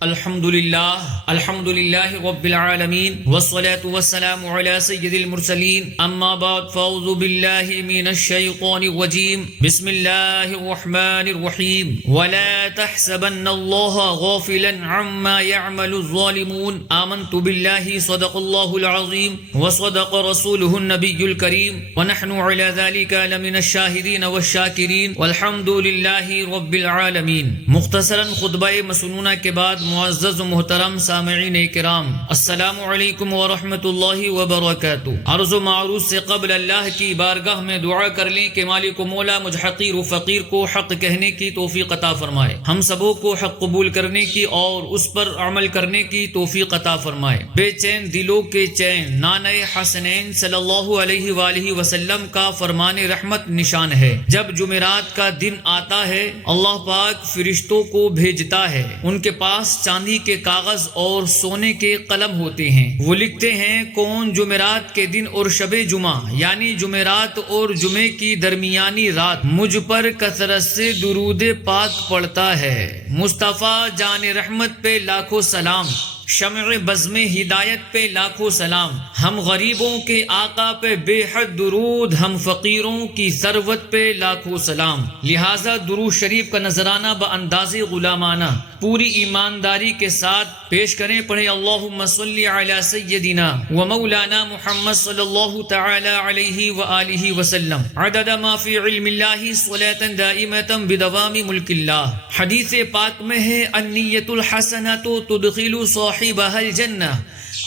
الحمد لله رب العالمين والصلاة والسلام على سيد المرسلين أما بعد فأعوذ بالله من الشيطان الرجيم بسم الله الرحمن الرحيم ولا تحسبن الله غافلا عما يعمل الظالمون آمنت بالله صدق الله العظيم وصدق رسوله النبي الكريم ونحن على ذلك لمن الشاهدين والشاكرين والحمد لله رب العالمين. مختصراً خطبہ مسنونہ کے بعد معزز و محترم سامعین کرام، السلام علیکم ورحمۃ اللہ وبرکاتہ. عرض و معروض سے قبل اللہ کی بارگاہ میں دعا کر لیں کہ مالک و مولا مجھ حقیر و فقیر کو حق کہنے کی توفیق عطا فرمائے، ہم سبوں کو حق قبول کرنے کی اور اس پر عمل کرنے کی توفیق عطا فرمائے. بے چین دلوں کے چین نانۂ حسنین صلی اللہ علیہ وآلہ وسلم کا فرمان رحمت نشان ہے. جب جمعرات کا دن آتا ہے اللہ پاک فرشتوں کو بھیجتا ہے. ان کے پاس چاندی کے کاغذ اور سونے کے قلم ہوتے ہیں. وہ لکھتے ہیں کون جمعرات کے دن اور شب جمعہ یعنی جمعرات اور جمعے کی درمیانی رات مجھ پر کثرت سے درود پاک پڑھتا ہے. مصطفیٰ جان رحمت پہ لاکھوں سلام، شمع بزم ہدایت پہ لاکھوں سلام. ہم غریبوں کے آقا پہ بے حد درود، ہم فقیروں کی ثروت پہ لاکھوں سلام. لہٰذا درود شریف کا نذرانہ بانداز غلامانہ پوری ایمانداری کے ساتھ پیش کریں. پڑھیں اللہم صلی علی سیدنا و مولانا محمد صلی اللہ تعالی علیہ وآلہ وسلم عدد ما فی علم اللہ صلاۃ دائمۃ بدوام ملک اللہ. حدیث پاک میں ہے النیۃ الحسنۃ تدخل صاحبها الجنہ،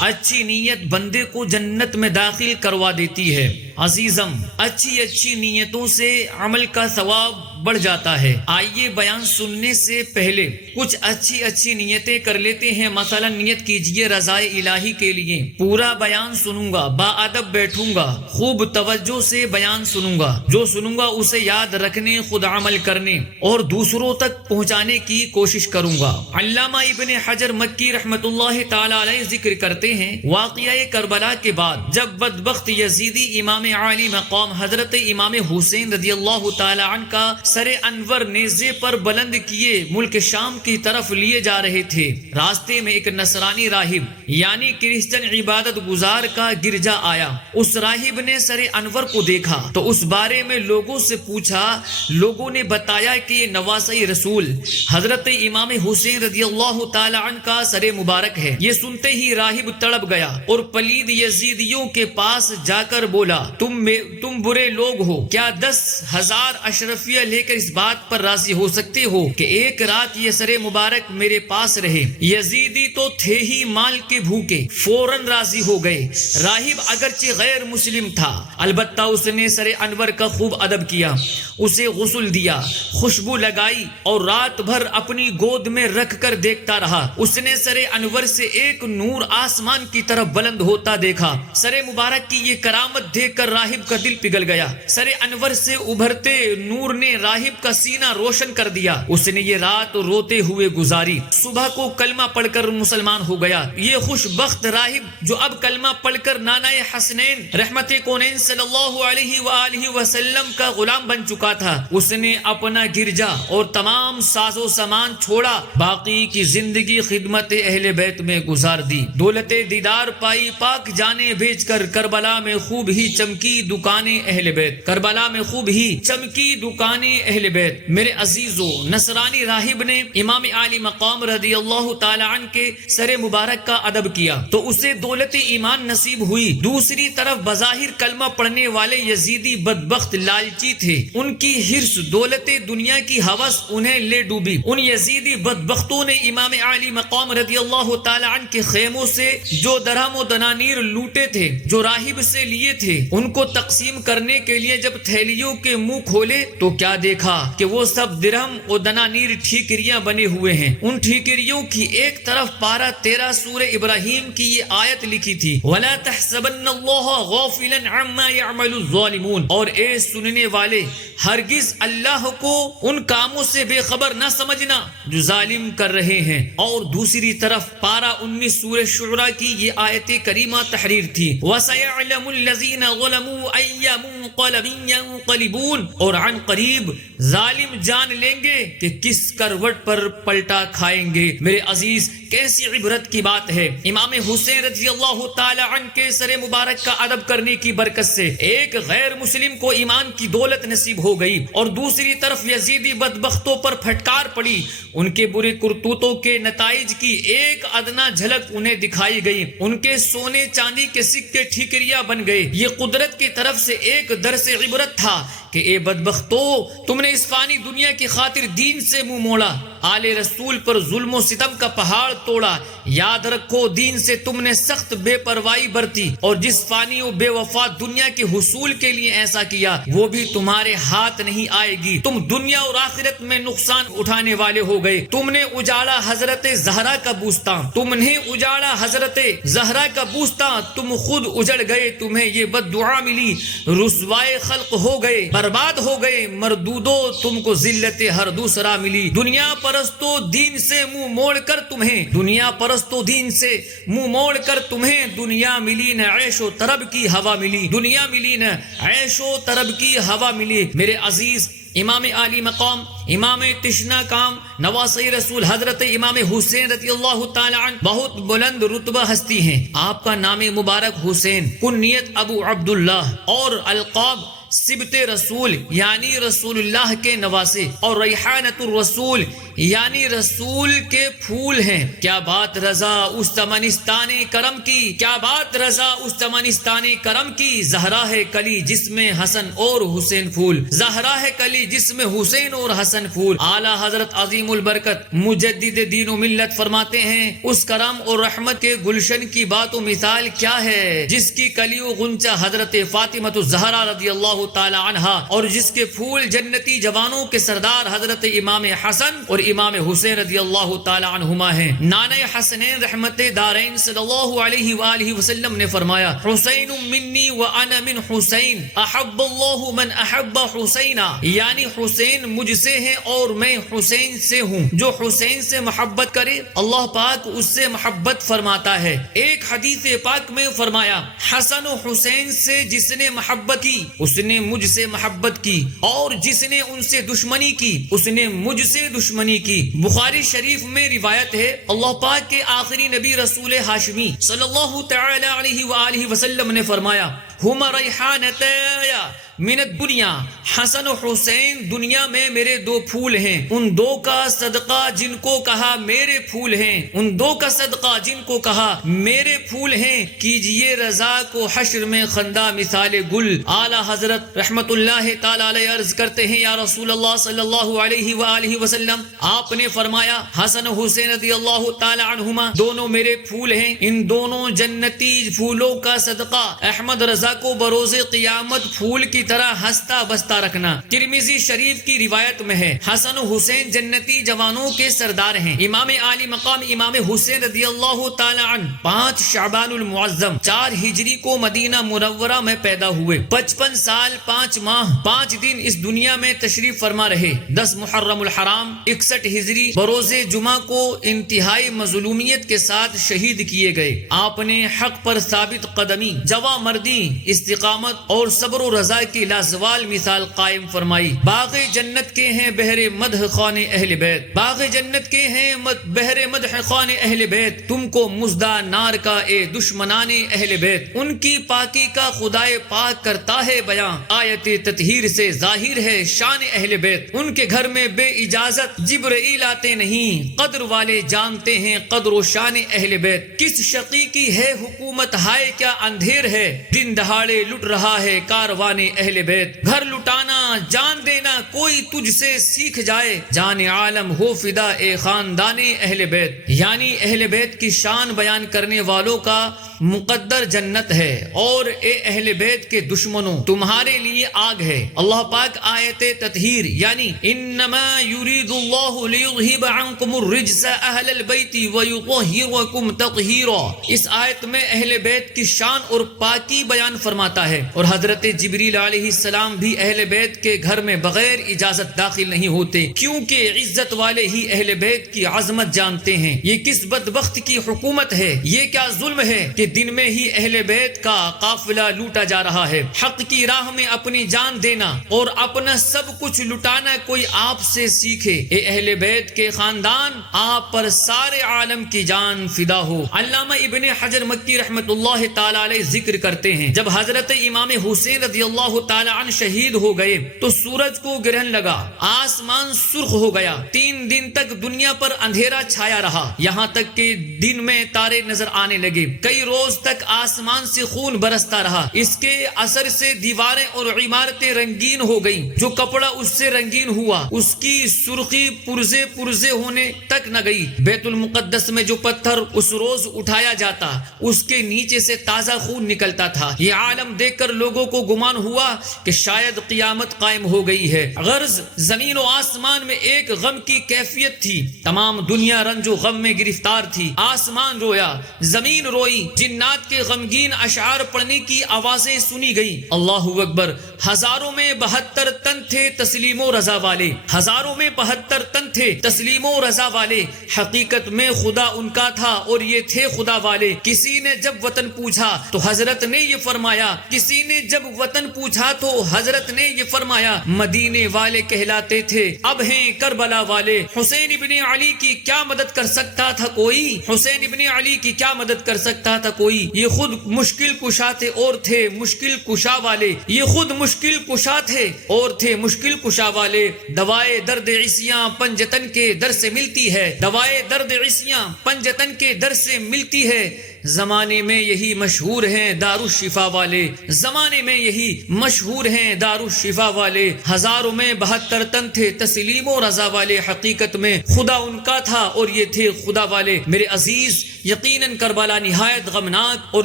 اچھی نیت بندے کو جنت میں داخل کروا دیتی ہے. عزیزم، اچھی نیتوں سے عمل کا ثواب بڑھ جاتا ہے. آئیے بیان سننے سے پہلے کچھ اچھی نیتیں کر لیتے ہیں. مثلا نیت کیجئے رضائے الہی کے لیے. پورا بیان سنوں گا، با ادب بیٹھوں گا، خوب توجہ سے بیان سنوں گا. جو سنوں گا اسے یاد رکھنے، خود عمل کرنے اور دوسروں تک پہنچانے کی کوشش کروں گا. علامہ ابن حجر مکی رحمت اللہ تعالی علیہ ذکر کرتے ہیں واقعہ کربلا کے بعد جب بدبخت یزیدی امام عالی مقام حضرت امام حسین رضی اللہ تعالی عنہ کا سر انور نیزے پر بلند کیے ملک شام کی طرف لیے جا رہے تھے، راستے میں ایک نصرانی راہب یعنی کرسچن عبادت گزار کا گرجا آیا. اس راہب نے سر انور کو دیکھا تو اس بارے میں لوگوں سے پوچھا. لوگوں نے بتایا کہ یہ نواسہ رسول حضرت امام حسین رضی اللہ تعالی عنہ کا سر مبارک ہے. یہ سنتے ہی راہب تڑپ گیا اور پلید یزیدیوں کے پاس جا کر بولا تم برے لوگ ہو، کیا 10,000 اشرفیہ لے کر اس بات پر راضی ہو سکتے ہو کہ ایک رات یہ سر مبارک میرے پاس رہے؟ یزیدی تو تھے ہی مال کے بھوکے، فوراً راضی ہو گئے. راہب اگرچہ غیر مسلم تھا البتہ اس نے سر انور کا خوب ادب کیا، اسے غسل دیا، خوشبو لگائی اور رات بھر اپنی گود میں رکھ کر دیکھتا رہا. اس نے سر انور سے ایک نور آسمان کی طرف بلند ہوتا دیکھا. سر مبارک کی یہ کرامت دیکھ کر راہب کا دل پگھل گیا. سر انور سے ابھرتے نور نے راہب کا سینہ روشن کر دیا. اس نے یہ رات روتے ہوئے گزاری. صبح کو کلمہ پڑھ کر مسلمان ہو گیا. یہ خوش بخت راہب جو اب کلمہ پڑھ کر نانائے حسنین رحمت کونین صلی اللہ علیہ وآلہ وسلم کا غلام بن چکا تھا، اس نے اپنا گرجا اور تمام ساز و سامان چھوڑا، باقی کی زندگی خدمت اہل بیت میں گزار دی. دولت دیدار پائی پاک جانے بھیج کر کربلا میں خوب ہی چمکی دکانیں اہل بیت. کربلا میں خوب ہی چمکی دکانیں اہل بیت. میرے عزیزو، نصرانی راہب نے امام عالی مقام رضی اللہ تعالی عنہ کے سر مبارک کا ادب کیا تو اسے دولت ایمان نصیب ہوئی. دوسری طرف بظاہر کلمہ پڑھنے والے یزیدی بدبخت لالچی تھے. ان کی حرص دولت دنیا کی ہوس انہیں لے ڈوبی. ان یزیدی بدبختوں نے امام عالی مقام رضی اللہ تعالی عنہ کے خیموں سے جو درہم و دنانیر لوٹے تھے، جو راہب سے لیے تھے، ان کو تقسیم کرنے کے لیے جب تھیلیوں کے منہ کھولے تو کیا دیکھا کہ وہ سب درہم و دنانیر ٹھیکریاں بنے ہوئے ہیں. ان ٹھیکریوں کی ایک طرف پارہ 13 سورہ ابراہیم کی یہ آیت لکھی تھی وَلَا تَحْسَبَنَّ اللَّهَ غَافِلًا عَمَّا يَعْمَلُ الظَّالِمُونَ. اور اے سننے والے، ہرگز اللہ کو ان کاموں سے بے خبر نہ سمجھنا جو ظالم کر رہے ہیں. اور دوسری طرف پارہ 19 سورہ شعراء کی یہ آیت کریمہ تحریر تھی وَسَيَعْلَمُ الَّذِينَ ظَلَمُوا ظلموا أي منقلب ينقلبون، اور عن قریب ظالم جان لیں گے کہ کس کروٹ پر پلٹا کھائیں گے۔ میرے عزیز، کیسی عبرت کی بات ہے۔ امام حسین رضی اللہ تعالی عنہ کے سر مبارک کا ادب کرنے کی برکت سے ایک غیر مسلم کو ایمان کی دولت نصیب ہو گئی، اور دوسری طرف یزیدی بدبختوں پر پھٹکار پڑی۔ ان کے برے کرتوتوں کے نتائج کی ایک ادنا جھلک انہیں دکھائی گئی۔ ان کے سونے چاندی کے سکے ٹھیکریاں بن گئے۔ یہ قدرت کی طرف سے ایک درس عبرت تھا کہ اے بدبختو، تم نے اس فانی دنیا کی خاطر دین سے منہ موڑا، آل رسول پر ظلم و ستم کا پہاڑ توڑا۔ یاد رکھو، دین سے تم نے سخت بے پرواہی برتی، اور جس فانی و بے وفا دنیا کے حصول کے لیے ایسا کیا، وہ بھی تمہارے ہاتھ نہیں آئے گی۔ تم دنیا اور آخرت میں نقصان اٹھانے والے ہو گئے۔ تم نے اجاڑا حضرت زہرا کا بوستان، تم نے اجاڑا حضرت زہرا کا بوستان، تم خود اجڑ گئے، تمہیں یہ بد دعا ملی، رسوائے خلق ہو گئے، برباد ہو گئے، مردودو تم کو ذلت ہر دوسرا ملی۔ دنیا پرستو، دین سے منہ موڑ کر تمہیں، دنیا پرستو دین سے منہ موڑ کر تمہیں دنیا ملی نہ عیش و طرب کی ہوا ملی، دنیا ملی نہ عیش و طرب کی ہوا ملی۔ میرے عزیز، امام عالی مقام، امام تشنا کام، نواسۂ رسول حضرت امام حسین رضی اللہ تعالی عنہ بہت بلند رتبہ ہستی ہیں۔ آپ کا نام مبارک حسین، کنیت ابو عبداللہ، اور القاب سبت رسول یعنی رسول اللہ کے نواسے، اور ریحانۃ الرسول یعنی رسول کے پھول ہیں۔ کیا بات رضا اس چمنستان کرم کی، کیا بات رضا اس چمنستان کرم کی، زہرا ہے کلی جس میں حسن اور حسین پھول، زہرا ہے کلی جس میں حسین اور حسن پھول۔ اعلیٰ حضرت عظیم البرکت مجدد دین و ملت فرماتے ہیں، اس کرم اور رحمت کے گلشن کی بات و مثال کیا ہے، جس کی کلی و غنچہ حضرت فاطمہ الزہرا رضی اللہ تعالی عنہا، اور جس کے پھول جنتی جوانوں کے سردار حضرت امام حسن اور امام حسین رضی اللہ تعالی عنہما ہیں۔ نانا حسنین رحمت دارین صلی اللہ علیہ وآلہ وسلم نے فرمایا، حسین منی وانا من حسین، احب اللہ من احب حسینا، یعنی حسین مجھ سے ہیں اور میں حسین سے ہوں۔ جو حسین سے محبت کرے اللہ پاک اس سے محبت فرماتا ہے۔ ایک حدیث پاک میں فرمایا، حسن و حسین سے جس نے محبت کی اس نے مجھ سے محبت کی، اور جس نے ان سے دشمنی کی اس نے مجھ سے دشمنی کی۔ بخاری شریف میں روایت ہے، اللہ پاک کے آخری نبی رسول ہاشمی صلی اللہ تعالی علیہ وآلہ وسلم نے فرمایا، ہما ریحانتایا من الدنیا، حسن و حسین دنیا میں میرے دو پھول ہیں، ان دو کا صدقہ جن کو کہا میرے پھول ہیں، ان دو کا صدقہ جن کو کہا میرے پھول ہیں، کیجئے رضا کو حشر میں خندہ مثال گل۔ اعلیٰ حضرت رحمت اللہ تعالی علیہ عرض کرتے ہیں، یا رسول اللہ صلی اللہ علیہ وآلہ وسلم، آپ نے فرمایا حسن و حسین رضی اللہ تعالی عنہما دونوں میرے پھول ہیں، ان دونوں جنتی پھولوں کا صدقہ احمد رضا کو بروز قیامت پھول کی طرح ہستا بستا رکھنا۔ ترمذی شریف کی روایت میں ہے، حسن و حسین جنتی جوانوں کے سردار ہیں۔ امام عالی مقام امام حسین رضی اللہ تعالی عنہ 5 شعبان المعظم 4 ہجری کو مدینہ منورہ میں پیدا ہوئے۔ 55 سال 5 ماہ 5 دن اس دنیا میں تشریف فرما رہے۔ 10 محرم الحرام 61 ہجری بروز جمعہ کو انتہائی مظلومیت کے ساتھ شہید کیے گئے۔ آپ نے حق پر ثابت قدمی، جواں مردی، استقامت اور صبر و رضا کی لازوال مثال قائم فرمائی۔ باغ جنت کے ہیں بہر مدح خوان اہل بیت، باغ جنت کے ہیں بہر مدح خوان اہل بیت، تم کو مزدہ نار کا اے دشمنان اہل بیت، ان کی پاکی کا خدائے پاک کرتا ہے بیان، آیت تطہیر سے ظاہر ہے شان اہل بیت، ان کے گھر میں بے اجازت جبرائیل آتے نہیں، قدر والے جانتے ہیں قدر و شان اہل بیت، کس شقی کی ہے حکومت ہائے کیا اندھیر ہے، دن دہاڑے لٹ رہا ہے کاروان اہل بیت، گھر لٹانا جان دینا کوئی تجھ سے سیکھ جائے، جان عالم ہو فدا اے خاندان اہل بیت، یعنی اہل بیت کی شان بیان کرنے والوں کا مقدر جنت ہے، اور اے اہل بیت کے دشمنوں تمہارے لیے آگ ہے۔ اللہ پاک آیت تطہیر یعنی انما یرید اللہ لیذہب عنکم الرجس اہل البیت ویطہرکم تطہیرا، اس آیت میں اہل بیت کی شان اور پاکی بیان فرماتا ہے، اور حضرت جبریل علیہ السلام بھی اہل بیت کے گھر میں بغیر اجازت داخل نہیں ہوتے، کیونکہ عزت والے ہی اہل بیت کی عظمت جانتے ہیں۔ یہ کس بدبخت کی حکومت ہے، یہ کیا ظلم ہے کہ دن میں ہی اہل بیت کا قافلہ لوٹا جا رہا ہے۔ حق کی راہ میں اپنی جان دینا اور اپنا سب کچھ لٹانا کوئی آپ سے سیکھے۔ اے اہل بیت کے خاندان، آپ پر سارے عالم کی جان فدا ہو۔ علامہ ابن حجر مکی رحمت اللہ تعالی علیہ ذکر کرتے ہیں، جب حضرت امام حسین رضی اللہ تعالی عنہ شہید ہو گئے تو سورج کو گرہن لگا، آسمان سرخ ہو گیا، 3 دن تک دنیا پر اندھیرا چھایا رہا، یہاں تک کہ دن میں تارے نظر آنے لگے، کئی روز تک آسمان سے خون برستا رہا، اس کے اثر سے دیواریں اور عمارتیں رنگین ہو گئیں، جو کپڑا اس سے رنگین ہوا اس کی سرخی پرزے پرزے ہونے تک نہ گئی۔ بیت المقدس میں جو پتھر اس روز اٹھایا جاتا اس کے نیچے سے تازہ خون نکلتا تھا۔ یہ عالم دیکھ کر لوگوں کو گمان ہوا کہ شاید قیامت قائم ہو گئی ہے۔ غرض زمین و آسمان میں ایک غم کی کیفیت تھی، تمام دنیا رنج و غم میں گرفتار تھی۔ آسمان رویا، زمین روئی، جنات کے غمگین اشعار پڑھنے کی آوازیں سنی گئی۔ اللہ اکبر! ہزاروں میں 72 تن تھے تسلیم و رضا والے، ہزاروں میں 72 تن تھے تسلیم و رضا والے، حقیقت میں خدا ان کا تھا اور یہ تھے خدا والے۔ کسی نے جب وطن پوچھا تو حضرت نے یہ فرمایا، کسی نے جب وطن پوچھا تو حضرت نے یہ فرمایا، مدینے والے کہلاتے تھے، اب ہیں کربلا والے۔ حسین ابن علی کی کیا مدد کر سکتا تھا کوئی؟ حسین ابن علی کی کیا مدد کر سکتا تھا کوئی؟ یہ خود مشکل کشا تھے اور تھے مشکل کشا والے، یہ خود مشکل کشا تھے اور تھے مشکل کشا والے۔ دوائے درد عصیاں پنجتن کے در سے ملتی ہے، دوائے درد عصیاں پنجتن کے در سے ملتی ہے، زمانے میں یہی مشہور ہیں دارالشفا والے، زمانے میں یہی مشہور ہیں دارالشفا والے۔ ہزاروں میں 72 تن تھے تسلیم و رضا والے، حقیقت میں خدا ان کا تھا اور یہ تھے خدا والے۔ میرے عزیز، یقیناً کربلا نہایت غمناک اور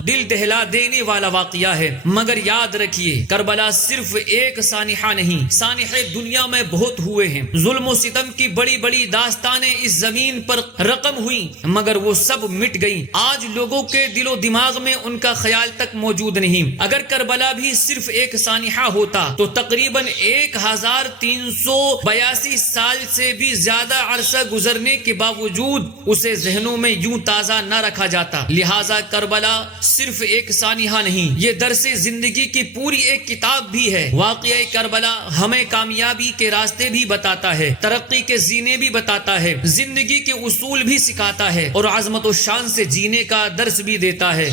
دل دہلا دینے والا واقعہ ہے، مگر یاد رکھیے کربلا صرف ایک سانحہ نہیں، سانحے دنیا میں بہت ہوئے ہیں۔ ظلم و ستم کی بڑی بڑی داستانیں اس زمین پر رقم ہوئیں، مگر وہ سب مٹ گئیں۔ آج لوگوں کے دل و دماغ میں ان کا خیال تک موجود نہیں۔ اگر کربلا بھی صرف ایک سانحہ ہوتا تو تقریباً 1382 سال سے بھی زیادہ عرصہ گزرنے کے باوجود اسے ذہنوں میں یوں تازہ نہ رکھا جاتا۔ لہٰذا کربلا صرف ایک سانحہ نہیں، یہ درس زندگی کی پوری ایک کتاب بھی ہے۔ واقعہ کربلا ہمیں کامیابی کے راستے بھی بتاتا ہے، ترقی کے زینے بھی بتاتا ہے، زندگی کے اصول بھی سکھاتا ہے اور عظمت و شان سے جینے کا درس بھی دیتا ہے۔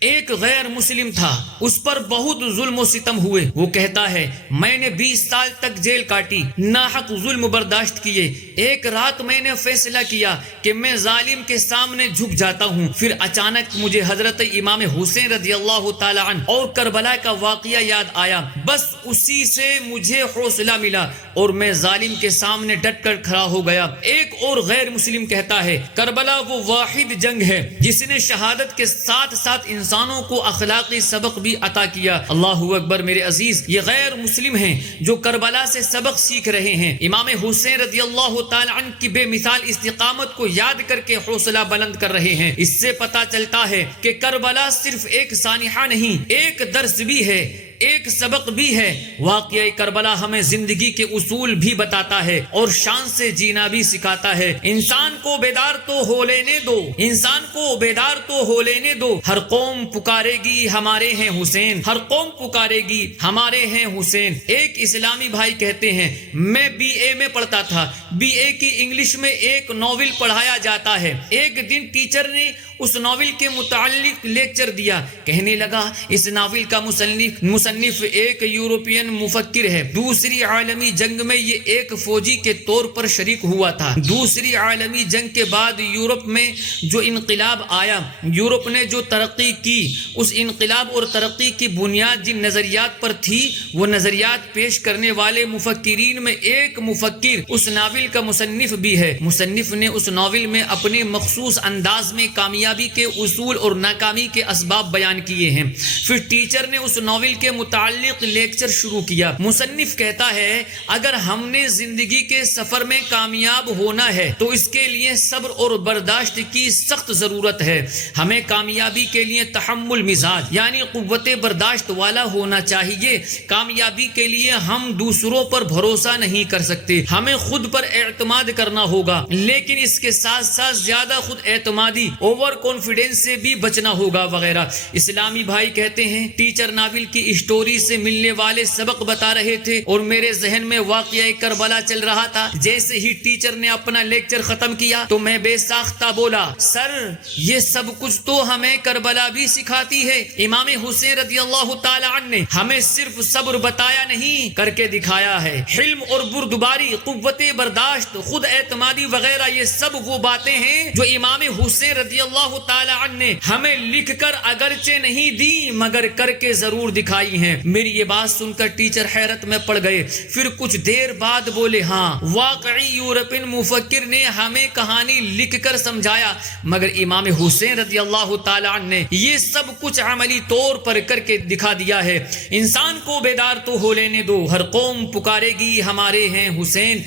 ایک غیر مسلم تھا، اس پر بہت ظلم و ستم ہوئے۔ وہ کہتا ہے، میں نے 20 سال تک جیل کاٹی، ناحق ظلم برداشت کیے۔ ایک رات میں نے فیصلہ کیا کہ میں ظالم کے سامنے جھک جاتا ہوں۔ پھر اچانک مجھے حضرت امام حسین رضی اللہ تعالی عنہ اور کربلا کا واقعہ یاد آیا، بس اسی سے مجھے حوصلہ ملا اور میں ظالم کے سامنے ڈٹ کر کھڑا ہو گیا۔ ایک اور غیر مسلم کہتا ہے، کربلا وہ واحد جنگ ہے جس نے شہادت کے ساتھ ساتھ انسانوں کو اخلاقی سبق بھی عطا کیا۔ اللہ اکبر! میرے عزیز، یہ غیر مسلم ہیں جو کربلا سے سبق سیکھ رہے ہیں۔ امام حسین رضی اللہ تعالی عنہ کی بے مثال استقامت کو یاد کر کے حوصلہ بلند کر رہے ہیں۔ اس سے پتہ چلتا ہے کہ کربلا صرف ایک سانحہ نہیں، ایک درس بھی ہے، ایک سبق بھی ہے۔ واقعہ کربلا ہمیں زندگی کے اصول بھی بتاتا ہے اور شان سے جینا بھی سکھاتا ہے۔ انسان کو بیدار تو ہو لینے دو، انسان کو بیدار تو ہو لینے دو، ہر قوم پکارے گی ہمارے ہیں حسین، ہر قوم پکارے گی ہمارے ہیں حسین۔ ایک اسلامی بھائی کہتے ہیں، میں BA میں پڑھتا تھا، BA کی انگلش میں ایک ناول پڑھایا جاتا ہے۔ ایک دن ٹیچر نے اس ناول کے متعلق لیکچر دیا، کہنے لگا اس ناول کا مصنف ایک یورپین مفکر ہے، دوسری عالمی جنگ میں یہ ایک فوجی کے طور پر شریک ہوا تھا۔ دوسری عالمی جنگ کے بعد یورپ میں جو انقلاب آیا، یورپ نے جو ترقی کی، اس انقلاب اور ترقی کی بنیاد جن نظریات پر تھی، وہ نظریات پیش کرنے والے مفکرین میں ایک مفکر اس ناول کا مصنف بھی ہے۔ مصنف نے اس ناول میں اپنے مخصوص انداز میں کامیابی کے اصول اور ناکامی کے اسباب بیان کیے ہیں۔ پھر ٹیچر نے اس ناول کے متعلق لیکچر شروع کیا۔ مصنف کہتا ہے اگر ہم نے زندگی کے سفر میں کامیاب ہونا ہے تو اس کے لیے صبر اور برداشت کی سخت ضرورت ہے۔ ہمیں کامیابی کے لیے تحمل مزاج یعنی قوت برداشت والا ہونا چاہیے۔ کامیابی کے لیے ہم دوسروں پر بھروسہ نہیں کر سکتے، ہمیں خود پر اعتماد کرنا ہوگا، لیکن اس کے ساتھ ساتھ زیادہ خود اعتمادی اوور کانفیڈنس سے بھی بچنا ہوگا وغیرہ۔ اسلامی بھائی کہتے ہیں ٹیچر ناول کی اسٹوری سے ملنے والے سبق بتا رہے تھے اور میرے ذہن میں واقعہ کربلا چل رہا تھا۔ جیسے ہی ٹیچر نے اپنا لیکچر ختم کیا تو میں بے ساختہ بولا، سر یہ سب کچھ تو ہمیں کربلا بھی سکھاتی ہے۔ امام حسین رضی اللہ تعالی عنہ نے ہمیں صرف صبر بتایا نہیں کر کے دکھایا ہے۔ حلم اور بردباری، قوت برداشت، خود اعتمادی وغیرہ یہ سب وہ باتیں ہیں جو امام حسین رضی اللہ تعالی عنہ نے ہمیں لکھ کر اگرچہ نہیں دی مگر کر کے ضرور دکھائی ہیں۔ میری یہ بات سن کر ٹیچر حیرت میں پڑ گئے، پھر کچھ دیر بعد بولے، ہاں واقعی یورپین مفکر نے ہمیں کہانی لکھ کر سمجھایا مگر امام حسین رضی اللہ تعالی عنہ نے یہ سب کچھ عملی طور پر کر کے دکھا دیا ہے۔ انسان کو بیدار تو ہو لینے دو، ہر قوم پکارے گی ہمارے ہیں حسین،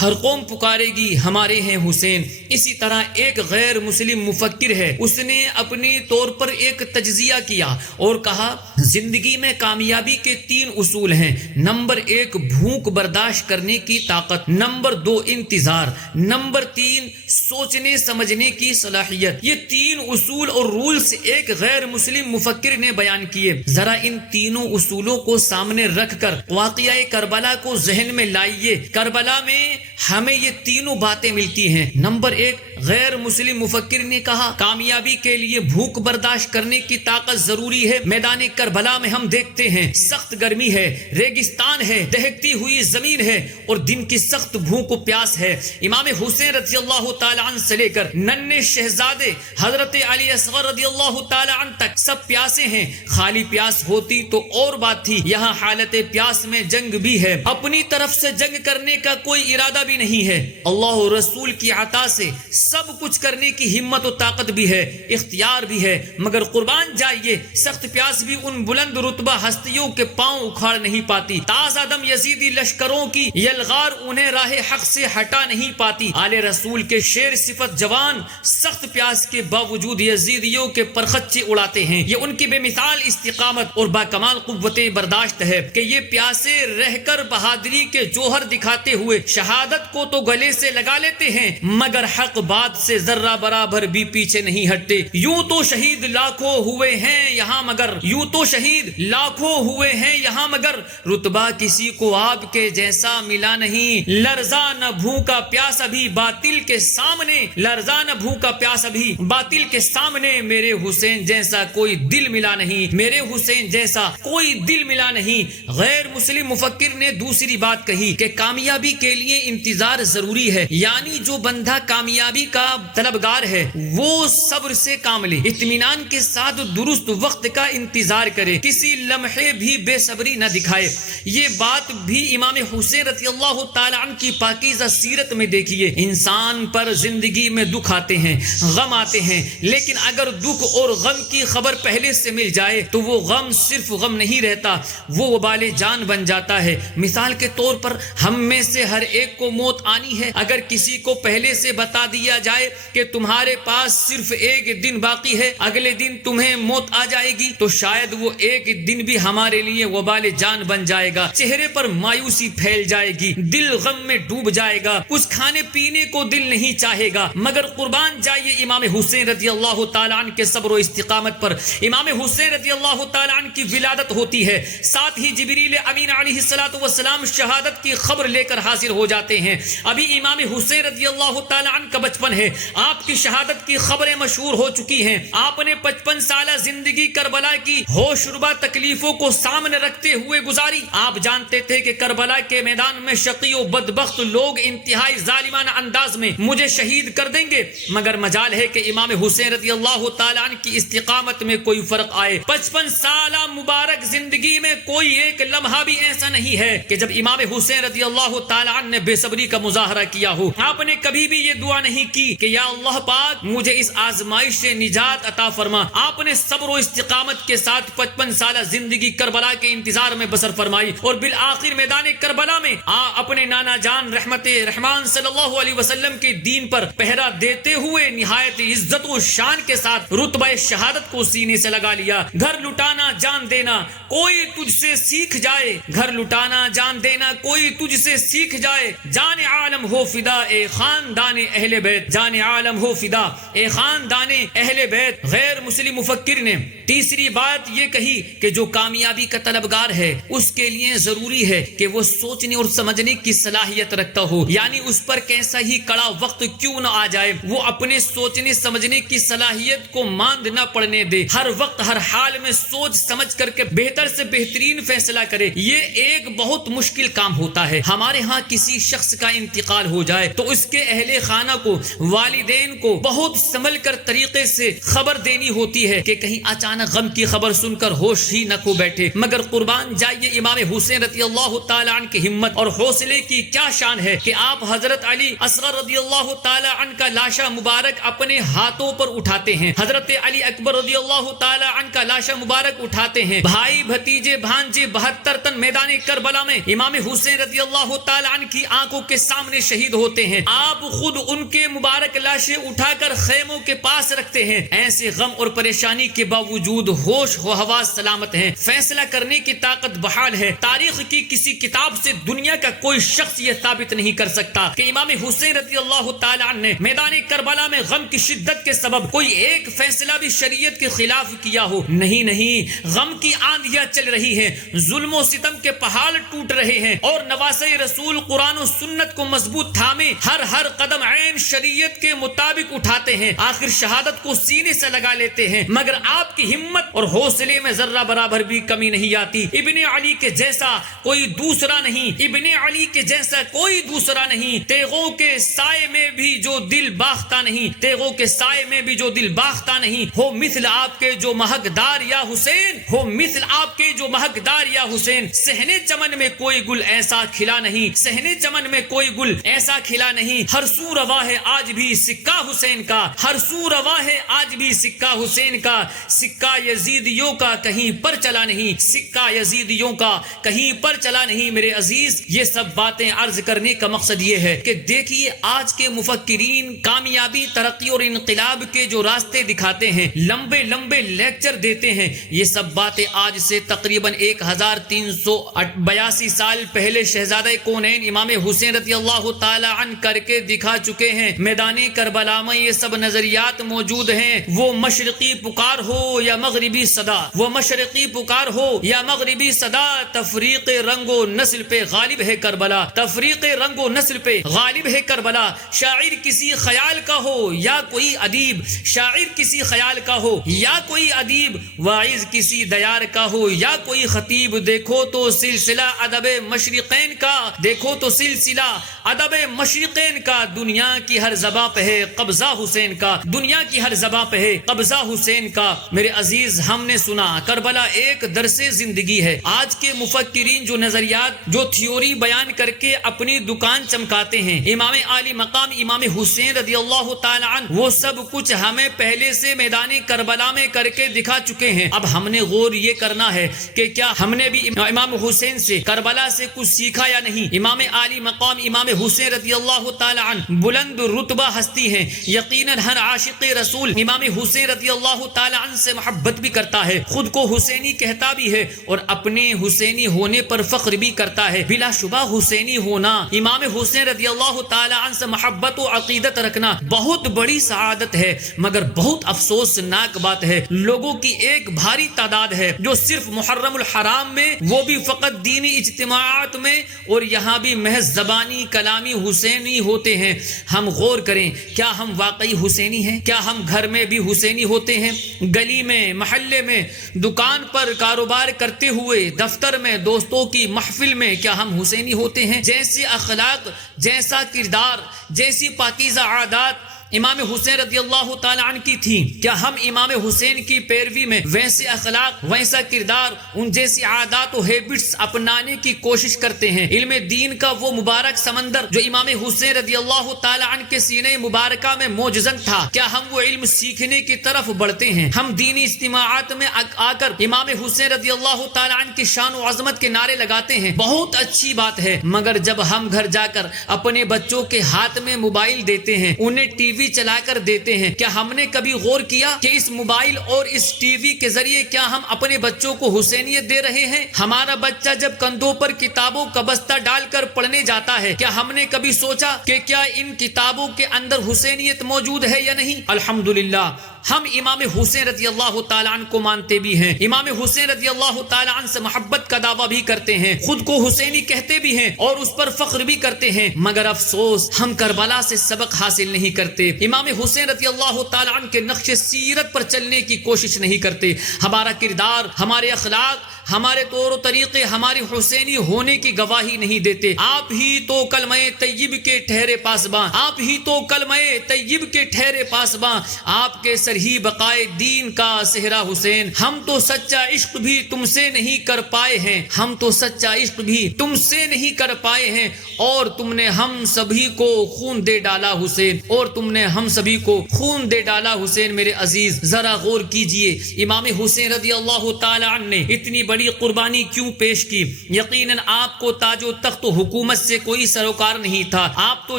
ہر قوم پکارے گی ہمارے ہیں حسین۔ اسی طرح ایک غیر مسلم مفکر ہے، اس نے اپنی طور پر ایک تجزیہ کیا اور کہا زندگی میں کامیابی کے 3 اصول ہیں۔ نمبر 1 بھوک برداشت کرنے کی طاقت، نمبر 2 انتظار، نمبر 3 سوچنے سمجھنے کی صلاحیت۔ یہ 3 اصول اور رولز ایک غیر مسلم مفکر نے بیان کیے۔ ذرا ان تینوں اصولوں کو سامنے رکھ کر واقعہ کربلا کو ذہن میں لائیے۔ کربلا میں ہمیں یہ تینوں باتیں ملتی ہیں۔ نمبر 1 غیر مسلم مفکر نے کہا کامیابی کے لیے بھوک برداشت کرنے کی طاقت ضروری ہے۔ میدان کربلا میں ہم دیکھتے ہیں سخت گرمی ہے، ریگستان ہے، دہکتی ہوئی زمین ہے اور دن کی سخت بھوک و پیاس ہے۔ امام حسین رضی اللہ تعالی عنہ سے لے کر ننھے شہزادے حضرت علی اصغر رضی اللہ تعالی عنہ تک سب پیاسے ہیں۔ خالی پیاس ہوتی تو اور بات تھی، یہاں حالت پیاس میں جنگ بھی ہے، اپنی طرف سے جنگ کرنے کا کوئی ارادہ بھی نہیں ہے، اللہ و رسول کی عطا سے سب کچھ کرنے کی ہمت و طاقت بھی ہے، اختیار بھی ہے، مگر قربان جائیے سخت پیاس بھی ان بلند رتبہ ہستیوں کے پاؤں اکھاڑ نہیں پاتی، تازہ دم یزیدی لشکروں کی یلغار انہیں راہ حق سے ہٹا نہیں پاتی۔ آل رسول کے شیر صفت جوان سخت پیاس کے باوجود یزیدیوں کے پرخچے اڑاتے ہیں۔ یہ ان کی بے مثال استقامت اور باکمال قوت برداشت ہے کہ یہ پیاسے رہ کر بہادری کے جوہر دکھاتے ہوئے شہادت کو تو گلے سے لگا لیتے ہیں مگر حق بات سے ذرہ برابر بھی پیچھے نہیں ہٹتے۔ یوں تو شہید لاکھوں ہوئے ہیں یہاں مگر، یوں تو شہید لاکھوں ہوئے ہیں یہاں مگر رتبہ کسی کو آپ کے جیسا ملا نہیں۔ لرزا نہ بھوکا پیاس ابھی باطل کے سامنے، لرزا نہ بھوکا پیاس ابھی باطل کے سامنے، میرے حسین جیسا کوئی دل ملا نہیں، میرے حسین جیسا کوئی دل ملا نہیں۔ غیر مسلم مفکر نے دوسری بات کہی کہ کامیابی کے لیے انتظار ضروری ہے، یعنی جو بندہ کامیابی کا طلبگار ہے وہ صبر سے کام لے، اطمینان کے ساتھ درست وقت کا انتظار کرے، کسی لمحے بھی بے صبری نہ دکھائے۔ یہ بات بھی امام حسین رضی اللہ تعالی عنہ کی پاکیزہ سیرت میں دیکھیے۔ انسان پر زندگی میں دکھ آتے ہیں، غم آتے ہیں، لیکن اگر دکھ اور غم کی خبر پہلے سے مل جائے تو وہ غم صرف غم نہیں رہتا، وہ وبال جان بن جاتا ہے۔ مثال کے طور پر ہم میں سے ہر ایک کو موت آنی ہے، اگر کسی کو پہلے سے بتا دیا جائے کہ تمہارے پاس صرف ایک دن باقی ہے، اگلے دن تمہیں موت آ جائے گی، تو شاید وہ ایک دن بھی ہمارے لیے وبال جان بن جائے گا، چہرے پر مایوسی پھیل جائے گی، دل غم میں ڈوب جائے گا، کچھ کھانے پینے کو دل نہیں چاہے گا۔ مگر قربان جائیے امام حسین رضی اللہ تعالی عنہ کے صبر و استقامت پر۔ امام حسین رضی اللہ تعالی عنہ کی ولادت ہوتی ہے، ساتھ ہی جبریل امین علیہ السلام شہادت کی خبر لے کر حاضر ہو جاتے ہیں۔ ابھی امام حسین رضی اللہ تعالی عنہ کا بچپن ہے، آپ کی شہادت کی خبریں مشہور ہو چکی ہیں، آپ نے 55 سالہ زندگی کربلا کی ہوش ربا تکلیفوں کو سامنے رکھتے ہوئے گزاری۔ آپ جانتے تھے کہ کربلا کے میدان میں شقی و بدبخت لوگ انتہائی ظالمانہ انداز میں مجھے شہید کر دیں گے، مگر مجال ہے کہ امام حسین رضی اللہ تعالی عنہ کی استقامت میں کوئی فرق آئے۔ 55 سالہ مبارک زندگی میں کوئی ایک لمحہ بھی ایسا نہیں ہے کہ جب امام حسین رضی اللہ تعالی عنہ نے بے صبری کا مظاہرہ کیا ہو۔ آپ نے کبھی بھی یہ دعا نہیں کی کہ یا اللہ پاک مجھے اس آزمائش سے نجات عطا فرما۔ آپ نے صبر و استقامت کے ساتھ 55 سالہ زندگی کربلا کے انتظار میں بسر فرمائی اور بالآخر میدان کربلا میں اپنے نانا جان رحمت رحمان صلی اللہ علیہ وسلم کے دین پر پہرا دیتے ہوئے نہایت عزت و شان کے ساتھ رتبہ شہادت کو سینے سے لگا لیا۔ گھر لٹانا جان دینا کوئی تجھ سے سیکھ جائے، گھر لٹانا جان دینا کوئی تجھ سے سیکھ جائے، جان عالم ہو فدا اے خاندان اہل بیت، جان عالم ہو فدا اے خاندان اہل بیت۔ غیر مسلم مفکر نے تیسری بات یہ کہی کہ جو کامیابی کا طلبگار ہے اس کے لیے ضروری ہے کہ وہ سوچنے اور سمجھنے کی صلاحیت رکھتا ہو، یعنی اس پر کیسا ہی کڑا وقت کیوں نہ آ جائے وہ اپنے سوچنے سمجھنے کی صلاحیت کو ماند نہ پڑنے دے، ہر وقت ہر حال میں سوچ سمجھ کر کے بہتر سے بہترین فیصلہ کرے۔ یہ ایک بہت مشکل کام ہوتا ہے۔ ہمارے ہاں کسی شخص کا انتقال ہو جائے تو اس کے اہل خانہ کو، والدین کو بہت سنبھل کر طریقے سے خبر دینی ہوتی ہے کہ کہیں اچانک غم کی خبر سن کر ہوش ہی نہ کھو بیٹھے۔ مگر قربان جائیے امام حسین رضی اللہ تعالی عنہ کی ہمت اور حوصلے کی کیا شان ہے کہ آپ حضرت علی اصغر رضی اللہ تعالی عنہ کا لاشا مبارک اپنے ہاتھوں پر اٹھاتے ہیں، حضرت علی اکبر رضی اللہ تعالی عنہ کا لاشا مبارک اٹھاتے ہیں، بھائی بھتیجے بھانجے 72 تن میدان کربلا میں امام حسین رضی اللہ تعالی عنہ کی آنکھوں کے سامنے شہید ہوتے ہیں، آپ خود ان کے مبارک لاشیں اٹھا کر خیموں کے پاس رکھتے ہیں۔ ایسے غم اور پریشانی کے باوجود ہوش و حواس سلامت ہیں، فیصلہ کرنے کی طاقت بحال ہے۔ تاریخ کی کسی کتاب سے دنیا کا کوئی شخص یہ ثابت نہیں کر سکتا کہ امام حسین رضی اللہ تعالی عنہ نے میدان کربلا میں غم کی شدت کے سبب کوئی ایک فیصلہ بھی شریعت کے خلاف کیا ہو۔ نہیں نہیں، غم کی آندھیاں چل رہی ہیں، ظلم و ستم کے پہاڑ ٹوٹ رہے ہیں اور نواسے رسول قرآن و سنت کو مضبوط تھامے ہر قدم عین شریعت کے مطابق اٹھاتے ہیں، آخر شہادت کو سینے سے لگا لیتے ہیں، مگر آپ کی ہمت اور حوصلے میں ذرہ برابر بھی کمی نہیں آتی۔ ابن علی کے جیسا کوئی دوسرا نہیں، ابن علی کے جیسا کوئی دوسرا نہیں، تیغوں کے سائے میں بھی جو دل باختہ نہیں، تیغوں کے سائے میں بھی جو دل باختہ نہیں، ہو مثل آپ کے جو مہکدار یا حسین، ہو مثل آپ کے جو مہکدار یا حسین، صحن چمن میں کوئی گل ایسا کھلا نہیں، صحن چمن میں کوئی گل ایسا کھلا نہیں، ہر سو روا ہے آج بھی سکہ حسین کا، ہر سو روا ہے آج بھی سکہ حسین کا، سکہ یزیدیوں کا کہیں پر چلا نہیں، سکہ یزیدیوں کا کہیں پر چلا نہیں۔ میرے عزیز، یہ سب باتیں عرض کرنے کا مقصد یہ ہے کہ دیکھیے آج کے مفکرین کامیابی، ترقی اور انقلاب کے جو راستے دکھاتے ہیں، لمبے لمبے لیکچر دیتے ہیں، یہ سب باتیں آج سے تقریباً 1382 سال پہلے شہزادہ کونین امام حسین رضی اللہ تعالی عنہ کر کے دکھا چکے ہیں۔ میدان کربلا میں یہ سب نظریات موجود ہیں، وہ مشرقی پکار ہو یا مغربی صدا، وہ مشرقی پکار ہو یا مغربی صدا، تفریق رنگ و نسل پہ غالب ہے کربلا، تفریق رنگ و نسل پہ غالب ہے کربلا۔ شاعر کسی خیال کا ہو یا کوئی ادیب، شاعر کسی خیال کا ہو یا کوئی ادیب، واعظ کسی دیار کا ہو یا کوئی خطیب، دیکھو تو سلسلہ ادب مشرقین کا، دیکھو تو سلسلہ ادب مشرقین کا، دنیا کی ہر زباں پہ ہے قبضہ حسین کا، دنیا کی ہر زباں پہ ہے قبضہ حسین کا۔ میرے عزیز، ہم نے سنا کربلا ایک درس زندگی ہے۔ آج کے مفکرین جو نظریات، جو تھیوری بیان کر کے اپنی دکان چمکاتے ہیں، امام عالی مقام امام حسین رضی اللہ تعالی عنہ وہ سب کچھ ہمیں پہلے سے میدان کربلا میں کر کے دکھا چکے ہیں۔ اب ہم نے غور یہ کرنا ہے کہ کیا ہم نے بھی امام حسین سے، کربلا سے کچھ سیکھا یا نہیں۔ امام عالی مقام امام حسین رضی اللہ تعالی عنہ بلند رتبہ ہستی ہیں، یقیناً ہر عاشق رسول امام حسین رضی اللہ تعالی عنہ سے محبت بھی کرتا ہے، خود کو حسینی کہتا بھی ہے اور اپنے حسینی ہونے پر فخر بھی کرتا ہے۔ بلا شبہ حسینی ہونا، امام حسین رضی اللہ تعالی عنہ سے محبت و عقیدت رکھنا بہت بڑی سعادت ہے، مگر بہت افسوسناک بات ہے، لوگوں کی ایک بھاری تعداد ہے جو صرف محرم الحرام میں، وہ بھی فقط دینی اجتماعات میں، اور یہاں بھی محض زبانی کلامی حسینی ہوتے ہیں۔ ہم غور کریں، کیا ہم واقعی حسینی ہیں؟ کیا ہم گھر میں بھی حسینی ہوتے ہیں؟ گلی میں، محلے میں، دکان پر کاروبار کرتے ہوئے، دفتر میں، دوستوں کی محفل میں، کیا ہم حسینی ہوتے ہیں؟ جیسے اخلاق، جیسا کردار، جیسی پاکیزہ عادات، امام حسین رضی اللہ تعالی عنہ کی تھی، کیا ہم امام حسین کی پیروی میں ویسے اخلاق، ویسا کردار، ان جیسی عادات و ہیبٹس اپنانے کی کوشش کرتے ہیں؟ علم دین کا وہ مبارک سمندر جو امام حسین رضی اللہ تعالی عنہ کے سینے مبارکہ میں موجزن تھا، کیا ہم وہ علم سیکھنے کی طرف بڑھتے ہیں؟ ہم دینی اجتماعات میں آ کر امام حسین رضی اللہ تعالی عنہ کی شان و عظمت کے نعرے لگاتے ہیں، بہت اچھی بات ہے، مگر جب ہم گھر جا کر اپنے بچوں کے ہاتھ میں موبائل دیتے ہیں، انہیں ٹی وی چلا کر دیتے ہیں، کیا ہم نے کبھی غور کیا کہ اس موبائل اور اس ٹی وی کے ذریعے کیا ہم اپنے بچوں کو حسینیت دے رہے ہیں؟ ہمارا بچہ جب کندھوں پر کتابوں کا بستہ ڈال کر پڑھنے جاتا ہے، کیا ہم نے کبھی سوچا کہ کیا ان کتابوں کے اندر حسینیت موجود ہے یا نہیں؟ الحمدللہ ہم امام حسین رضی اللہ تعالیٰ عنہ کو مانتے بھی ہیں، امام حسین رضی اللہ تعالیٰ عنہ سے محبت کا دعویٰ بھی کرتے ہیں، خود کو حسینی کہتے بھی ہیں اور اس پر فخر بھی کرتے ہیں، مگر افسوس ہم کربلا سے سبق حاصل نہیں کرتے، امام حسین رضی اللہ تعالیٰ عنہ کے نقش سیرت پر چلنے کی کوشش نہیں کرتے، ہمارا کردار، ہمارے اخلاق، ہمارے طور و طریقے ہماری حسینی ہونے کی گواہی نہیں دیتے۔ آپ ہی تو کلمہ طیب کے ٹھہرے پاسباں، آپ ہی تو کلمہ طیب کے ٹھہرے پاسباں، آپ کے سر ہی بقائے دین کا صحرا حسین، ہم تو سچا عشق بھی تم سے نہیں کر پائے ہیں، ہم تو سچا عشق بھی تم سے نہیں کر پائے ہیں، اور تم نے ہم سبھی کو خون دے ڈالا حسین، اور تم نے ہم سبھی کو خون دے ڈالا حسین۔ میرے عزیز ذرا غور کیجئے، امام حسین رضی اللہ تعالی عنہ نے اتنی بڑی قربانی کیوں پیش کی؟ یقیناً آپ کو تاج و تخت و حکومت سے کوئی سروکار نہیں تھا، آپ تو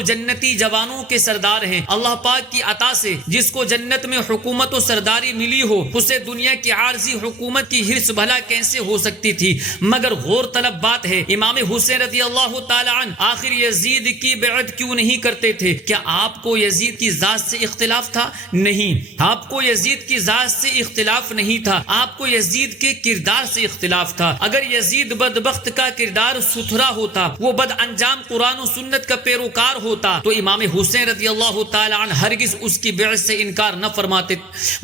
جنتی جوانوں کے سردار ہیں، اللہ پاک کی عطا سے جس کو جنت میں حکومت و سرداری ملی ہو، اسے دنیا کی عارضی حکومت کی حرص بھلا کیسے ہو سکتی تھی؟ مگر غور طلب بات ہے، امام حسین رضی اللہ تعالی عنہ آخر یزید کی بیعت کیوں نہیں کرتے تھے؟ کیا آپ کو یزید کی ذات سے اختلاف تھا؟ نہیں، آپ کو یزید کی ذات سے اختلاف نہیں تھا، آپ کو یزید کے کردار سے اختلاف تھا۔ اگر یزید بدبخت کا کردار ستھرا ہوتا، وہ بد انجام قرآن و سنت کا پیروکار ہوتا، تو امام حسین رضی اللہ تعالی عنہ ہرگز اس کی بیعت سے انکار نہ فرماتے،